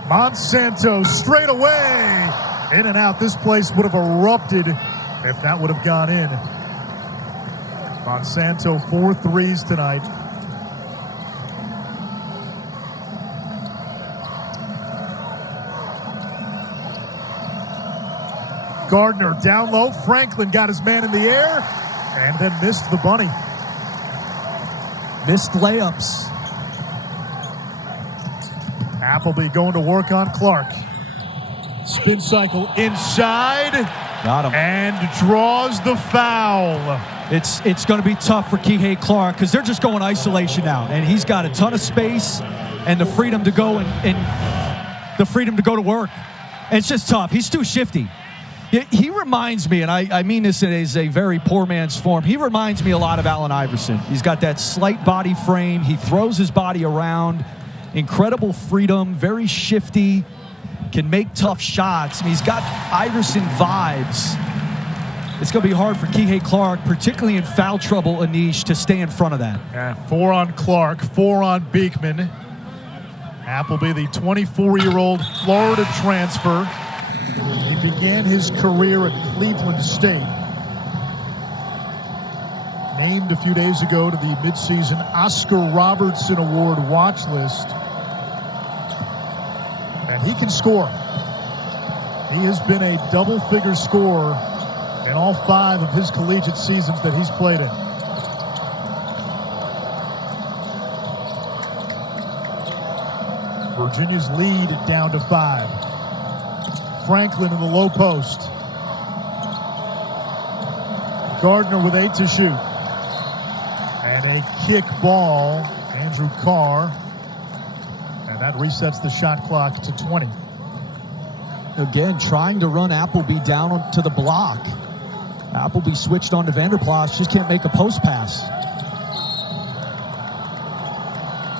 Monsanto straight away. In and out. This place would have erupted if that would have gone in. Monsanto 4 threes tonight. Gardner down low. Franklin got his man in the air and then missed the bunny. Missed layups. Appleby going to work on Clark. Spin cycle inside. Got him. And draws the foul. It's going to be tough for Kihei Clark because they're just going isolation now. And he's got a ton of space and the freedom to go and the freedom to go to work. And it's just tough. He's too shifty. He reminds me, and I mean this as a very poor man's form, he reminds me a lot of Allen Iverson. He's got that slight body frame. He throws his body around. Incredible freedom, very shifty, can make tough shots. I mean, he's got Iverson vibes. It's going to be hard for Kihei Clark, particularly in foul trouble, Anish, to stay in front of that. Yeah, 4 on Clark, 4 on Beekman. Appleby, the 24-year-old Florida transfer. He began his career at Cleveland State. Named a few days ago to the midseason Oscar Robertson Award watch list. And he can score. He has been a double-figure scorer in all 5 of his collegiate seasons that he's played in. Virginia's lead down to 5. Franklin in the low post. Gardner with 8 to shoot. And a kick ball, Andrew Carr. And that resets the shot clock to 20. Again, trying to run Appleby down to the block. Appleby switched on to Vanderplas, just can't make a post pass.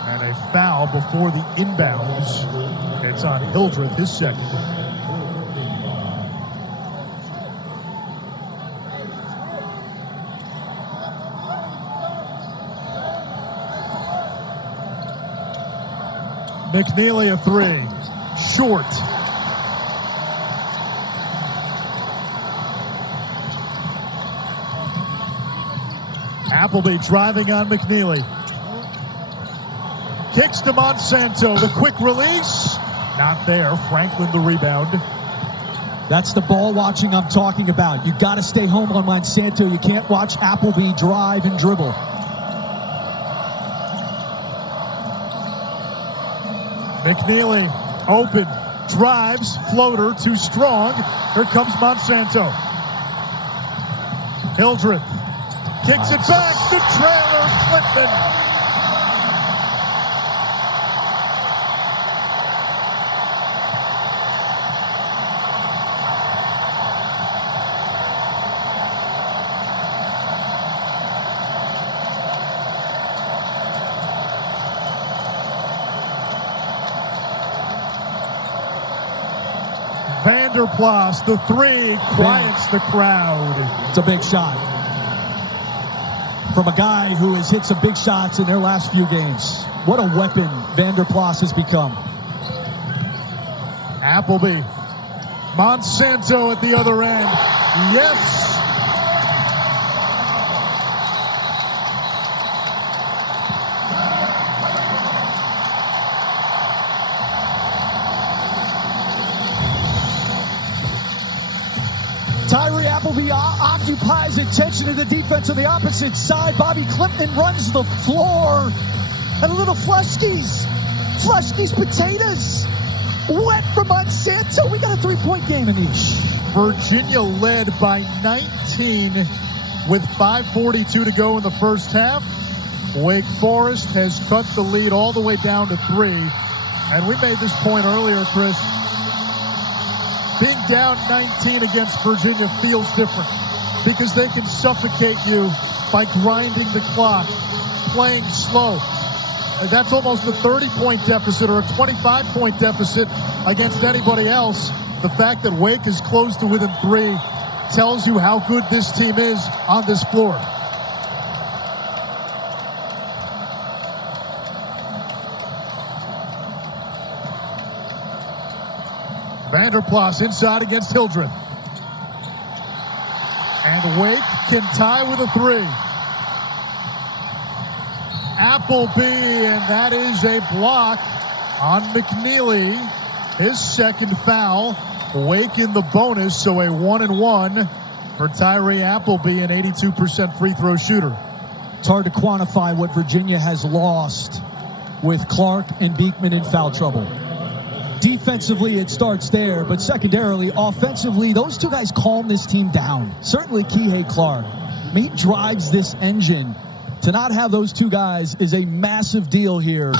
And a foul before the inbounds. It's on Hildreth, his second. McKneely a 3. Short. Appleby driving on McKneely. Kicks to Monsanto. The quick release. Not there. Franklin the rebound. That's the ball watching I'm talking about. You got to stay home on Monsanto. You can't watch Appleby drive and dribble. McKneely open. Drives. Floater. Too strong. Here comes Monsanto. Hildreth. Kicks it back to trailer Clifton. Vanderplas, the three, quiets the crowd. It's a big shot from a guy who has hit some big shots in their last few games. What a weapon Vanderplas has become. Appleby. Monsanto at the other end. Yes. Tyree Appleby occupies attention of the defense on the opposite side. Bobby Clifton runs the floor. And a little Flushkies potatoes. Wet from Monsanto. We got a three-point game, Anish. Virginia led by 19 with 5:42 to go in the first half. Wake Forest has cut the lead all the way down to 3. And we made this point earlier, Chris. Being down 19 against Virginia feels different because they can suffocate you by grinding the clock, playing slow. That's almost a 30-point deficit or a 25-point deficit against anybody else. The fact that Wake is close to within 3 tells you how good this team is on this floor. Vanderplas inside against Hildreth. And Wake can tie with a 3. Appleby, and that is a block on McKneely. His second foul. Wake in the bonus, so a 1-and-1 for Tyree Appleby, an 82% free throw shooter. It's hard to quantify what Virginia has lost with Clark and Beekman in foul trouble. Defensively, it starts there, but secondarily, offensively, those two guys calm this team down. Certainly Kihei Clark. I mean, he drives this engine. To not have those two guys is a massive deal here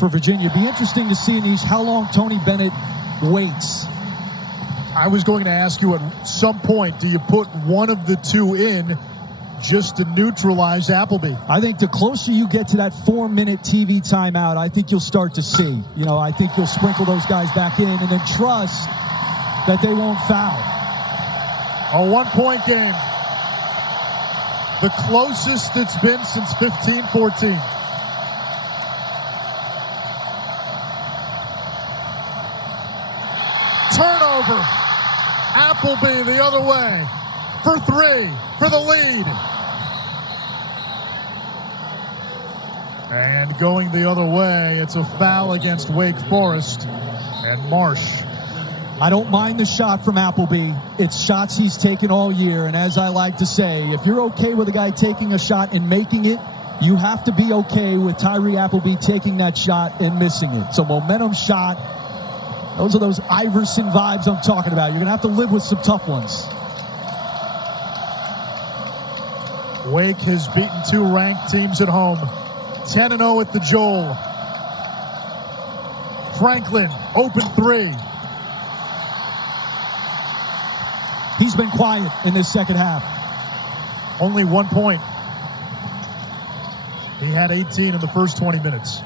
for Virginia. Be interesting to see, Anish, how long Tony Bennett waits. I was going to ask you at some point, do you put one of the two in just to neutralize Appleby? I think the closer you get to that 4-minute TV timeout, I think you'll start to see. I think you'll sprinkle those guys back in and then trust that they won't foul. A 1-point game. The closest it's been since 15-14. Turnover. Appleby the other way for 3 for the lead. And going the other way, it's a foul against Wake Forest and Marsh. I don't mind the shot from Appleby. It's shots he's taken all year. And as I like to say, if you're okay with a guy taking a shot and making it, you have to be okay with Tyree Appleby taking that shot and missing it. So momentum shot. Those are those Iverson vibes I'm talking about. You're going to have to live with some tough ones. Wake has beaten 2 ranked teams at home. 10-0 at the Joel. Franklin, open 3. He's been quiet in this second half. Only 1 point. He had 18 in the first 20 minutes.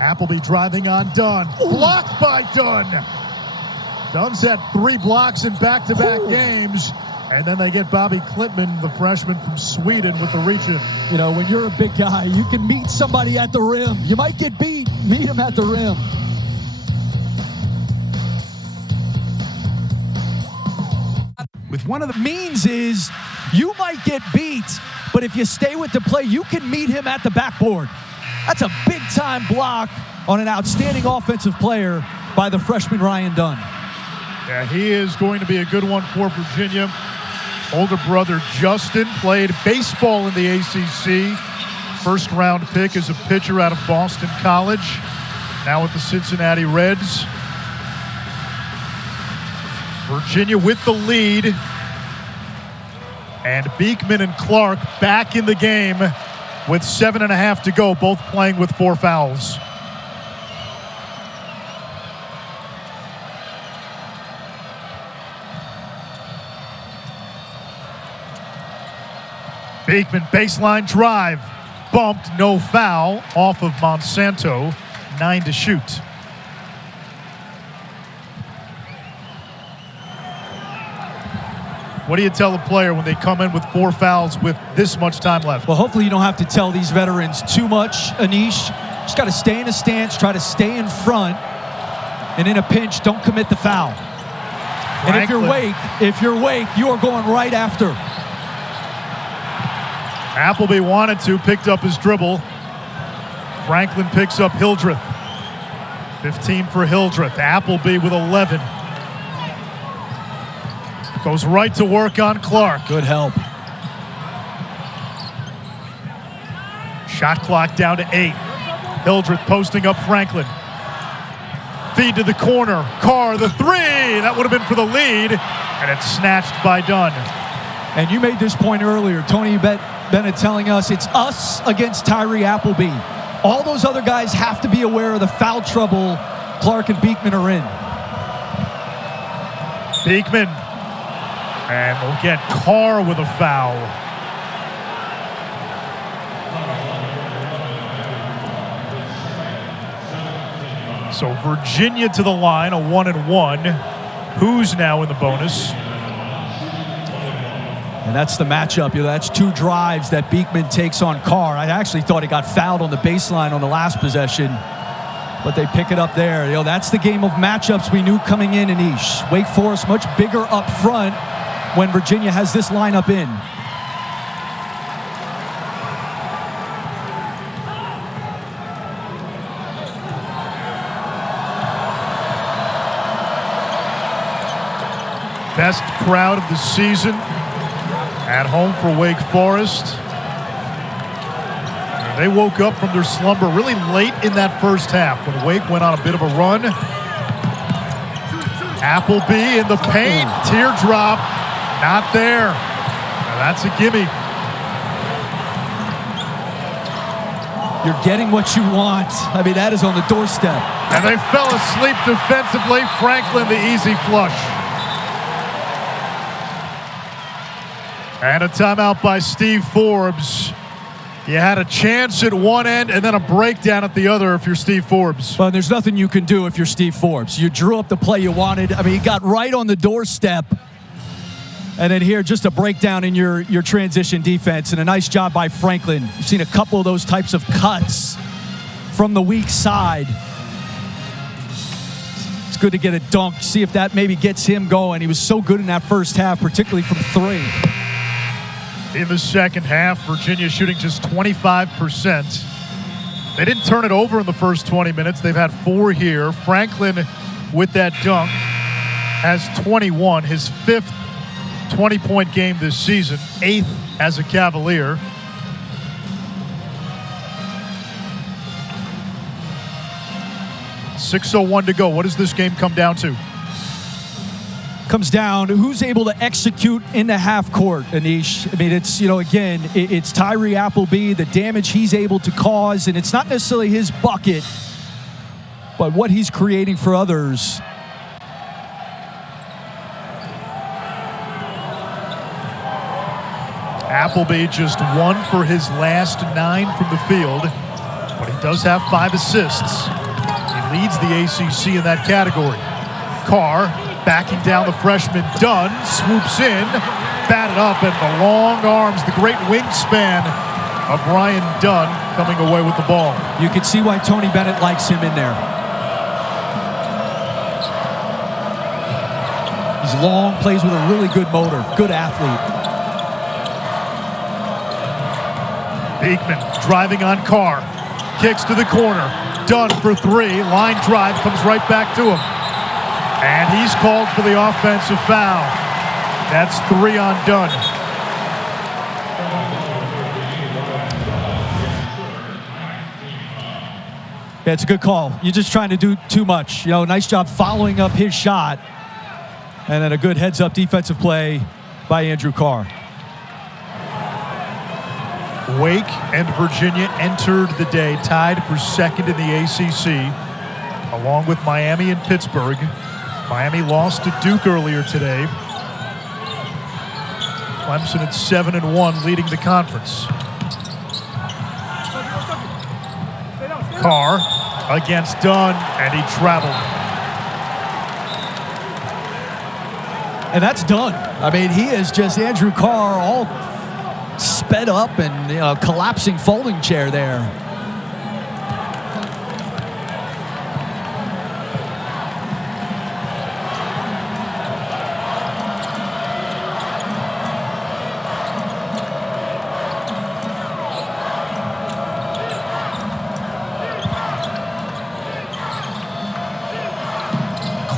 Appleby driving on Dunn. Blocked by Dunn. Dunn's had 3 blocks in back-to-back games. And then they get Bobby Klintman, the freshman from Sweden, with the reach-in. When you're a big guy, you can meet somebody at the rim. You might get beat. Meet him at the rim. With one of the means is you might get beat, but if you stay with the play, you can meet him at the backboard. That's a big-time block on an outstanding offensive player by the freshman Ryan Dunn. Yeah, he is going to be a good one for Virginia. Older brother Justin played baseball in the ACC. First-round pick as a pitcher out of Boston College. Now with the Cincinnati Reds. Virginia with the lead. And Beekman and Clark back in the game with 7.5 to go, both playing with 4 fouls. Beekman, baseline drive, bumped, no foul, off of Monsanto, 9 to shoot. What do you tell a player when they come in with 4 fouls with this much time left? Well, hopefully you don't have to tell these veterans too much, Anish. Just got to stay in a stance, try to stay in front, and in a pinch, don't commit the foul. And if you're Wake, you are going right after. Appleby wanted to, picked up his dribble. Franklin picks up Hildreth. 15 for Hildreth. Appleby with 11. Goes right to work on Clark. Good help. Shot clock down to 8. Hildreth posting up Franklin. Feed to the corner. Carr, the 3. That would have been for the lead. And it's snatched by Dunn. And you made this point earlier. Tony Bennett telling us it's us against Tyree Appleby. All those other guys have to be aware of the foul trouble Clark and Beekman are in. Beekman. And we'll get Carr with a foul. So Virginia to the line, a 1-and-1. Who's now in the bonus? And that's the matchup. That's 2 drives that Beekman takes on Carr. I actually thought he got fouled on the baseline on the last possession, but they pick it up there. That's the game of matchups we knew coming in Anish. Wake Forest much bigger up front when Virginia has this lineup in. Best crowd of the season at home for Wake Forest. They woke up from their slumber really late in that first half when Wake went on a bit of a run. Appleby in the paint, teardrop, not there. Now that's a gimme. You're getting what you want. I mean, that is on the doorstep. And they fell asleep defensively. Franklin, the easy flush. And a timeout by Steve Forbes. You had a chance at one end and then a breakdown at the other if you're Steve Forbes. Well, there's nothing you can do if you're Steve Forbes. You drew up the play you wanted. I mean, you got right on the doorstep. And then here, just a breakdown in your transition defense. And a nice job by Franklin. You've seen a couple of those types of cuts from the weak side. It's good to get a dunk, see if that maybe gets him going. He was so good in that first half, particularly from 3. In the second half, Virginia shooting just 25%. They didn't turn it over in the first 20 minutes. They've had 4 here. Franklin, with that dunk, has 21, his 5th 20-point game this season, 8th as a Cavalier. .601 to go. What does this game come down to? Comes down to who's able to execute in the half court, Anish. I mean, it's, again, it's Tyree Appleby, the damage he's able to cause, and it's not necessarily his bucket, but what he's creating for others. Appleby just 1 for his last 9 from the field, but he does have 5 assists. He leads the ACC in that category. Carr backing down the freshman Dunn, swoops in, batted up, and the long arms, the great wingspan of Ryan Dunn coming away with the ball. You can see why Tony Bennett likes him in there. He's long, plays with a really good motor, good athlete. Beekman driving on Carr. Kicks to the corner. Dunn for three. Line drive comes right back to him. And he's called for the offensive foul. That's 3 on Dunn. Yeah, it's a good call. You're just trying to do too much. Nice job following up his shot. And then a good heads-up defensive play by Andrew Carr. Wake and Virginia entered the day tied for second in the ACC, along with Miami and Pittsburgh. Miami lost to Duke earlier today. Clemson at 7-1, leading the conference. Carr against Dunn, and he traveled. And that's done. I mean, he is just Andrew Carr all sped up and collapsing folding chair there.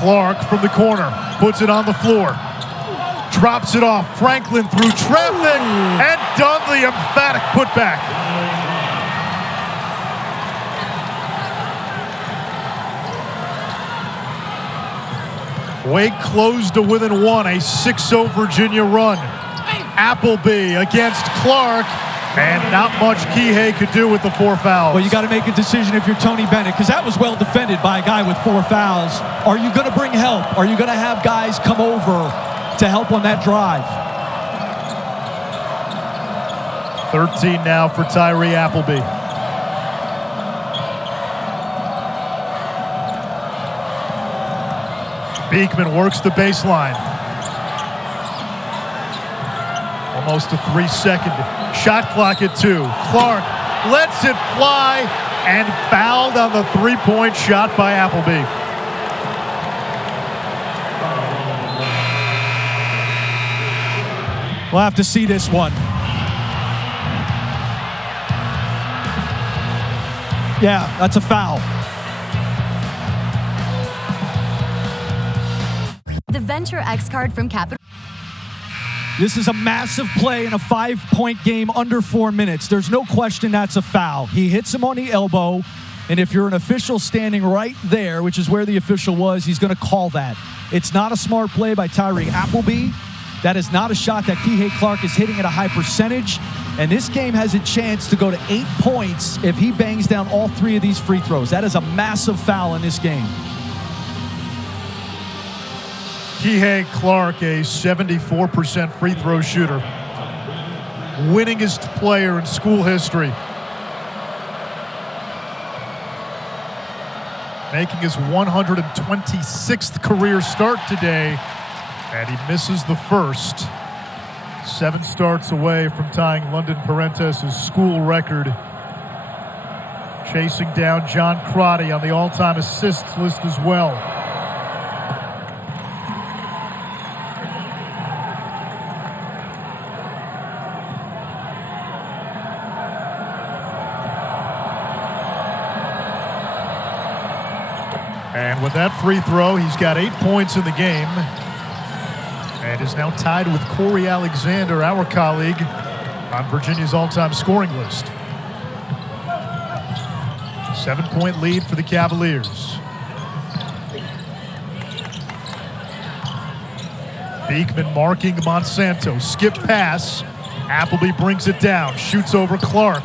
Clark from the corner, puts it on the floor, drops it off. Franklin through traffic, and Dunn the emphatic putback. Wake closed to within one, a 6-0 Virginia run. Appleby against Clark, and not much Kihei could do with the 4 fouls. Well, you got to make a decision if you're Tony Bennett, because that was well defended by a guy with 4 fouls. Are you going to bring help? Are you going to have guys come over to help on that drive? 13 now for Tyree Appleby. Beekman works the baseline. Almost a 3-second shot clock at 2. Clark lets it fly and fouled on the 3-point shot by Appleby. We'll have to see this one. Yeah, that's a foul. The Venture X card from Capital. This is a massive play in a 5-point game under 4 minutes. There's no question that's a foul. He hits him on the elbow, and if you're an official standing right there, which is where the official was, he's going to call that. It's not a smart play by Tyree Appleby. That is not a shot that Kihei Clark is hitting at a high percentage, and this game has a chance to go to 8 points if he bangs down all 3 of these free throws. That is a massive foul in this game. Kihei Clark, a 74% free throw shooter. Winningest player in school history. Making his 126th career start today, and he misses the first. 7 starts away from tying London Parentes' school record. Chasing down John Crotty on the all-time assists list as well. And with that free throw, he's got 8 points in the game and is now tied with Corey Alexander, our colleague, on Virginia's all-time scoring list. 7-point lead for the Cavaliers. Beekman marking Monsanto. Skip pass. Appleby brings it down. Shoots over Clark.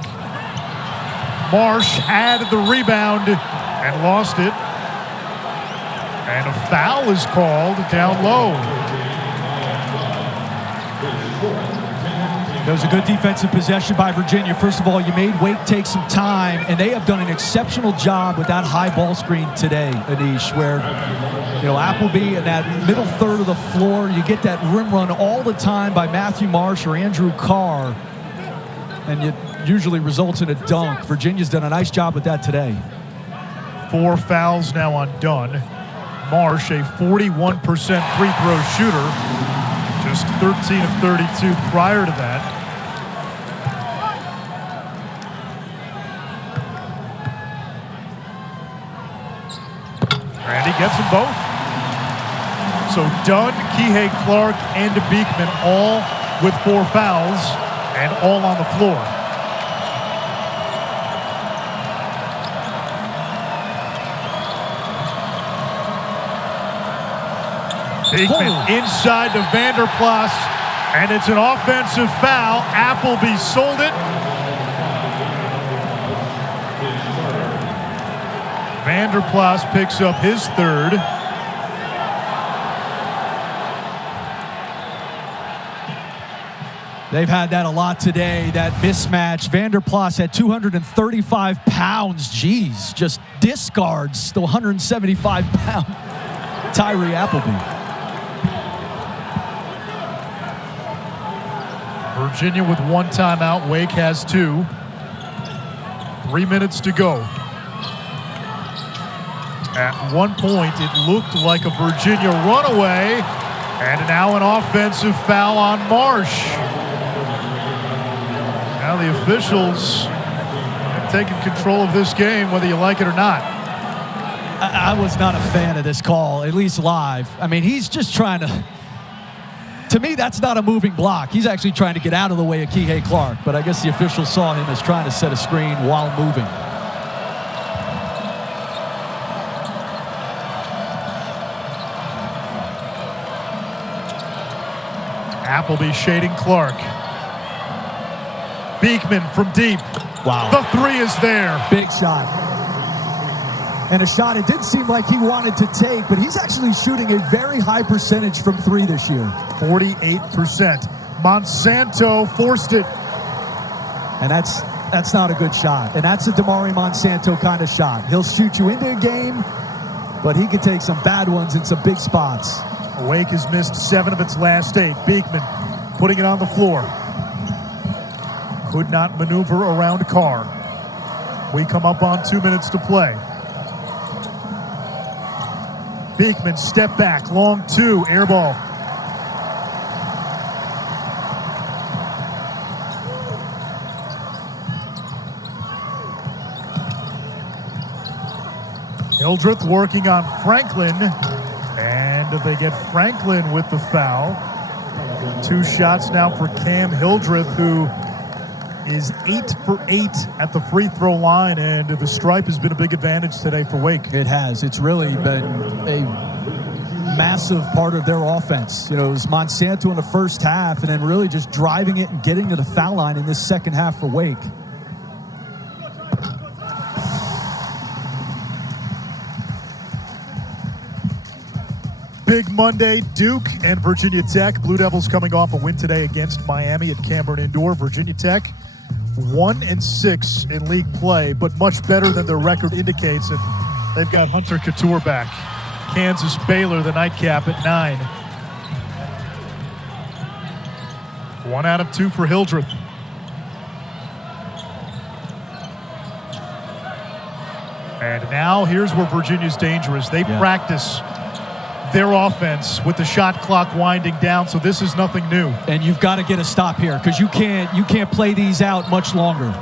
Marsh had the rebound and lost it. And a foul is called down low. That was a good defensive possession by Virginia. First of all, you made Wake take some time, and they have done an exceptional job with that high ball screen today, Anish, where, Appleby in that middle third of the floor, you get that rim run all the time by Matthew Marsh or Andrew Carr, and it usually results in a dunk. Virginia's done a nice job with that today. 4 fouls now on Dunn. Marsh, a 41% free throw shooter, just 13 of 32 prior to that. And he gets them both. So Dunn, Kihei Clark, and Beekman all with 4 fouls and all on the floor. Beekman inside to Vanderplas, and it's an offensive foul. Appleby sold it. Vanderplas picks up his 3rd. They've had that a lot today, that mismatch. Vanderplas at 235 pounds. Jeez, just discards the 175-pound Tyree Appleby. Virginia with 1 timeout. Wake has 2. 3 minutes to go. At one point, it looked like a Virginia runaway, and now an offensive foul on Marsh. Now the officials have taken control of this game, whether you like it or not. I was not a fan of this call, at least live. I mean, he's just trying to me, that's not a moving block. He's actually trying to get out of the way of Kihei Clark, but I guess the officials saw him as trying to set a screen while moving. Appleby shading Clark. Beekman from deep. Wow. The 3 is there. Big shot. And a shot it didn't seem like he wanted to take, but he's actually shooting a very high percentage from 3 this year. 48%. Monsanto forced it. And that's not a good shot. And that's a Damari Monsanto kind of shot. He'll shoot you into a game, but he could take some bad ones in some big spots. Wake has missed 7 of its last 8. Beekman putting it on the floor. Could not maneuver around Carr. We come up on 2 minutes to play. Beekman step back, long 2, air ball. Hildreth working on Franklin, and they get Franklin with the foul. 2 shots now for Cam Hildreth, who is 8 for 8 at the free throw line, and the stripe has been a big advantage today for Wake. It has. It's really been a massive part of their offense. You know, it was Monsanto in the first half, and then really just driving it and getting to the foul line in this second half for Wake. Big Monday, Duke and Virginia Tech. Blue Devils coming off a win today against Miami at Cameron Indoor. Virginia Tech 1-6 in league play, but much better than their record indicates. And they've got Hunter Couture back. Kansas Baylor, the nightcap at 9. 1 out of 2 for Hildreth. And now here's where Virginia's dangerous. They practice their offense with the shot clock winding down, so this is nothing new. And you've got to get a stop here because you can't play these out much longer.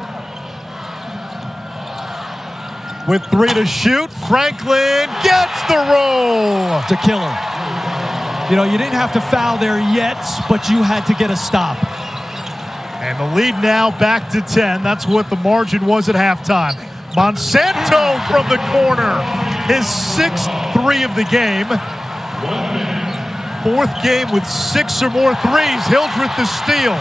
With 3 to shoot, Franklin gets the roll. It's a killer. You know, you didn't have to foul there yet, but you had to get a stop. And the lead now back to 10. That's what the margin was at halftime. Monsanto from the corner. His 6th 3 of the game. 4th game with 6 or more threes. Hildreth the steal.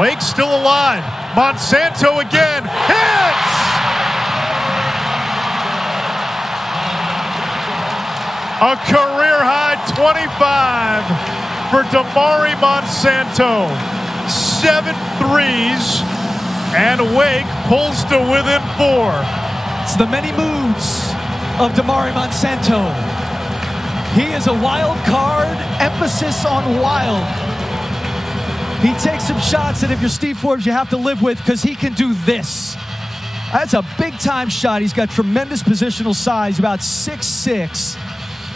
Wake still alive. Monsanto again. Hits! A career-high 25 for Damari Monsanto. 7 threes, and Wake pulls to within 4. It's the many moods of Damari Monsanto. He is a wild card, emphasis on wild. He takes some shots that if you're Steve Forbes, you have to live with because he can do this. That's a big-time shot. He's got tremendous positional size, about 6'6",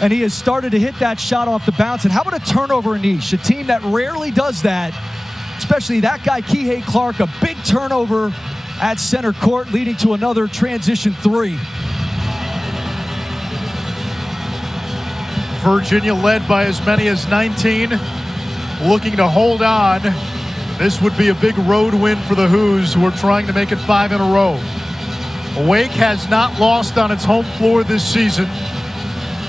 and he has started to hit that shot off the bounce. And how about a turnover in Niche, a team that rarely does that, especially that guy, Kihei Clark, a big turnover at center court, leading to another transition 3. Virginia led by as many as 19, looking to hold on. This would be a big road win for the Hoos, who are trying to make it 5 in a row. Wake has not lost on its home floor this season.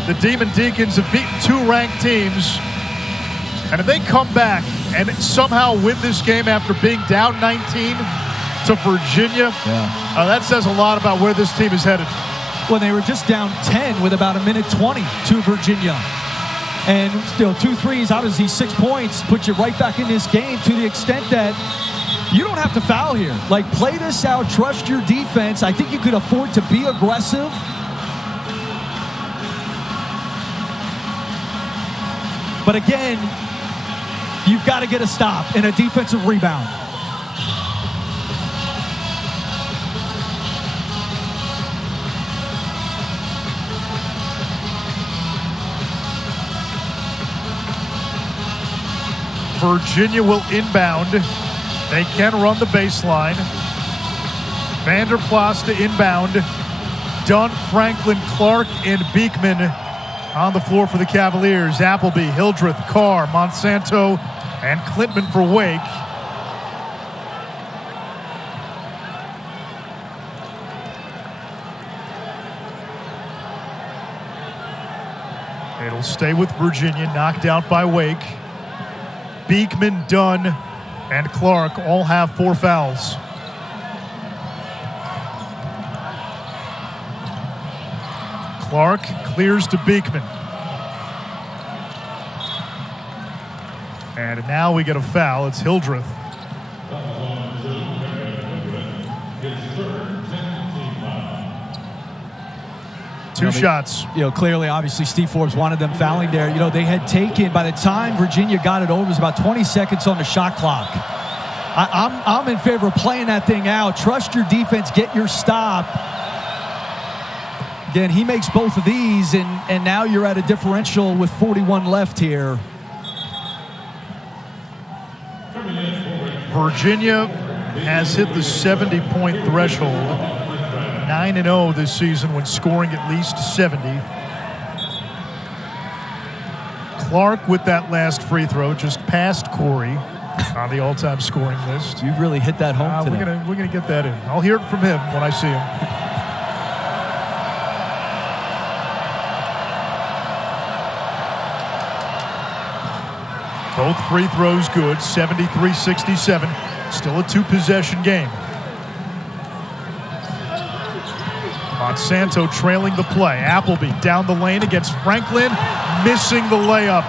The Demon Deacons have beaten 2 ranked teams. And if they come back and somehow win this game after being down 19 to Virginia, that says a lot about where this team is headed. When they were just down 10 with about a minute 20 to Virginia. And still 2 threes, obviously 6 points, put you right back in this game to the extent that you don't have to foul here. Like, play this out, trust your defense. I think you could afford to be aggressive. But again, you've got to get a stop and a defensive rebound. Virginia will inbound. They can run the baseline. Vanderplas to inbound. Dunn, Franklin, Clark, and Beekman on the floor for the Cavaliers. Appleby, Hildreth, Carr, Monsanto, and Klintman for Wake. It'll stay with Virginia, knocked out by Wake. Beekman, Dunn, and Clark all have 4 fouls. Clark clears to Beekman. And now we get a foul. It's Hildreth. Two shots. Clearly, obviously, Steve Forbes wanted them fouling there. They had taken, by the time Virginia got it over, it was about 20 seconds on the shot clock. I'm in favor of playing that thing out. Trust your defense, get your stop. Again, he makes both of these, and now you're at a differential with 41 left here. Virginia has hit the 70-point threshold. 9-0 this season when scoring at least 70. Clark with that last free throw just passed Corey on the all-time scoring list. You've really hit that home today. We're gonna get that in. I'll hear it from him when I see him. Both free throws good, 73-67. Still a 2-possession game. Monsanto trailing the play. Appleby down the lane against Franklin, missing the layup.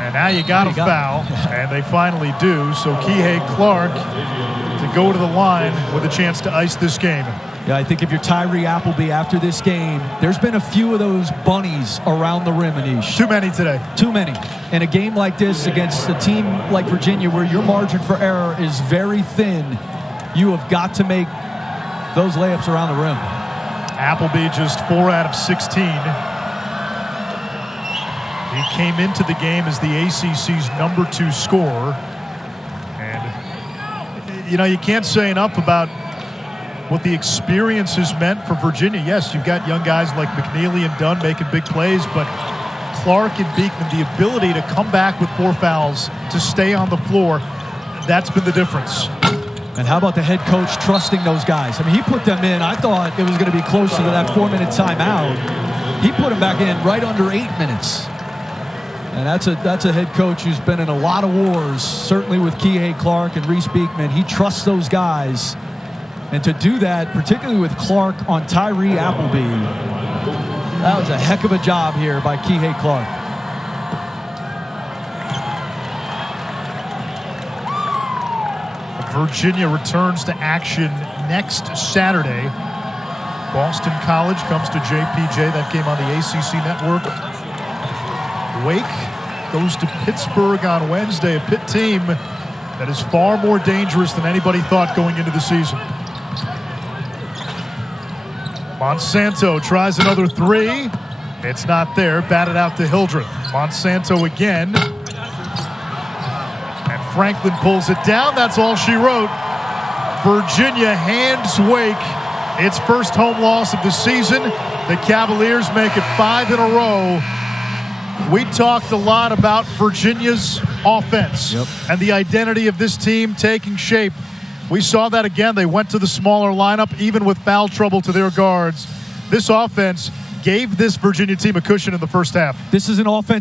And now you got a foul, and they finally do. So Kihei Clark to go to the line with a chance to ice this game. Yeah, I think if you're Tyree Appleby after this game, there's been a few of those bunnies around the rim, Anish. Too many today. Too many. In a game like this against a team like Virginia where your margin for error is very thin, you have got to make those layups around the rim. Appleby just 4 out of 16. He came into the game as the ACC's number 2 scorer. And, you can't say enough about what the experience has meant for Virginia. Yes, you've got young guys like McKneely and Dunn making big plays, but Clark and Beekman, the ability to come back with 4 fouls, to stay on the floor, that's been the difference. And how about the head coach trusting those guys? I mean, he put them in. I thought it was going to be closer to that 4-minute timeout. He put them back in right under 8 minutes. And that's a head coach who's been in a lot of wars, certainly with Kihei Clark and Reese Beekman. He trusts those guys. And to do that, particularly with Clark on Tyree Appleby, that was a heck of a job here by Kihei Clark. Virginia returns to action next Saturday. Boston College comes to JPJ, that game on the ACC network. Wake goes to Pittsburgh on Wednesday, a Pitt team that is far more dangerous than anybody thought going into the season. Monsanto tries another 3. It's not there. Batted out to Hildreth. Monsanto again. And Franklin pulls it down. That's all she wrote. Virginia hands Wake its first home loss of the season. The Cavaliers make it 5 in a row. We talked a lot about Virginia's offense and the identity of this team taking shape. We saw that again. They went to the smaller lineup, even with foul trouble to their guards. This offense gave this Virginia team a cushion in the first half. This is an offense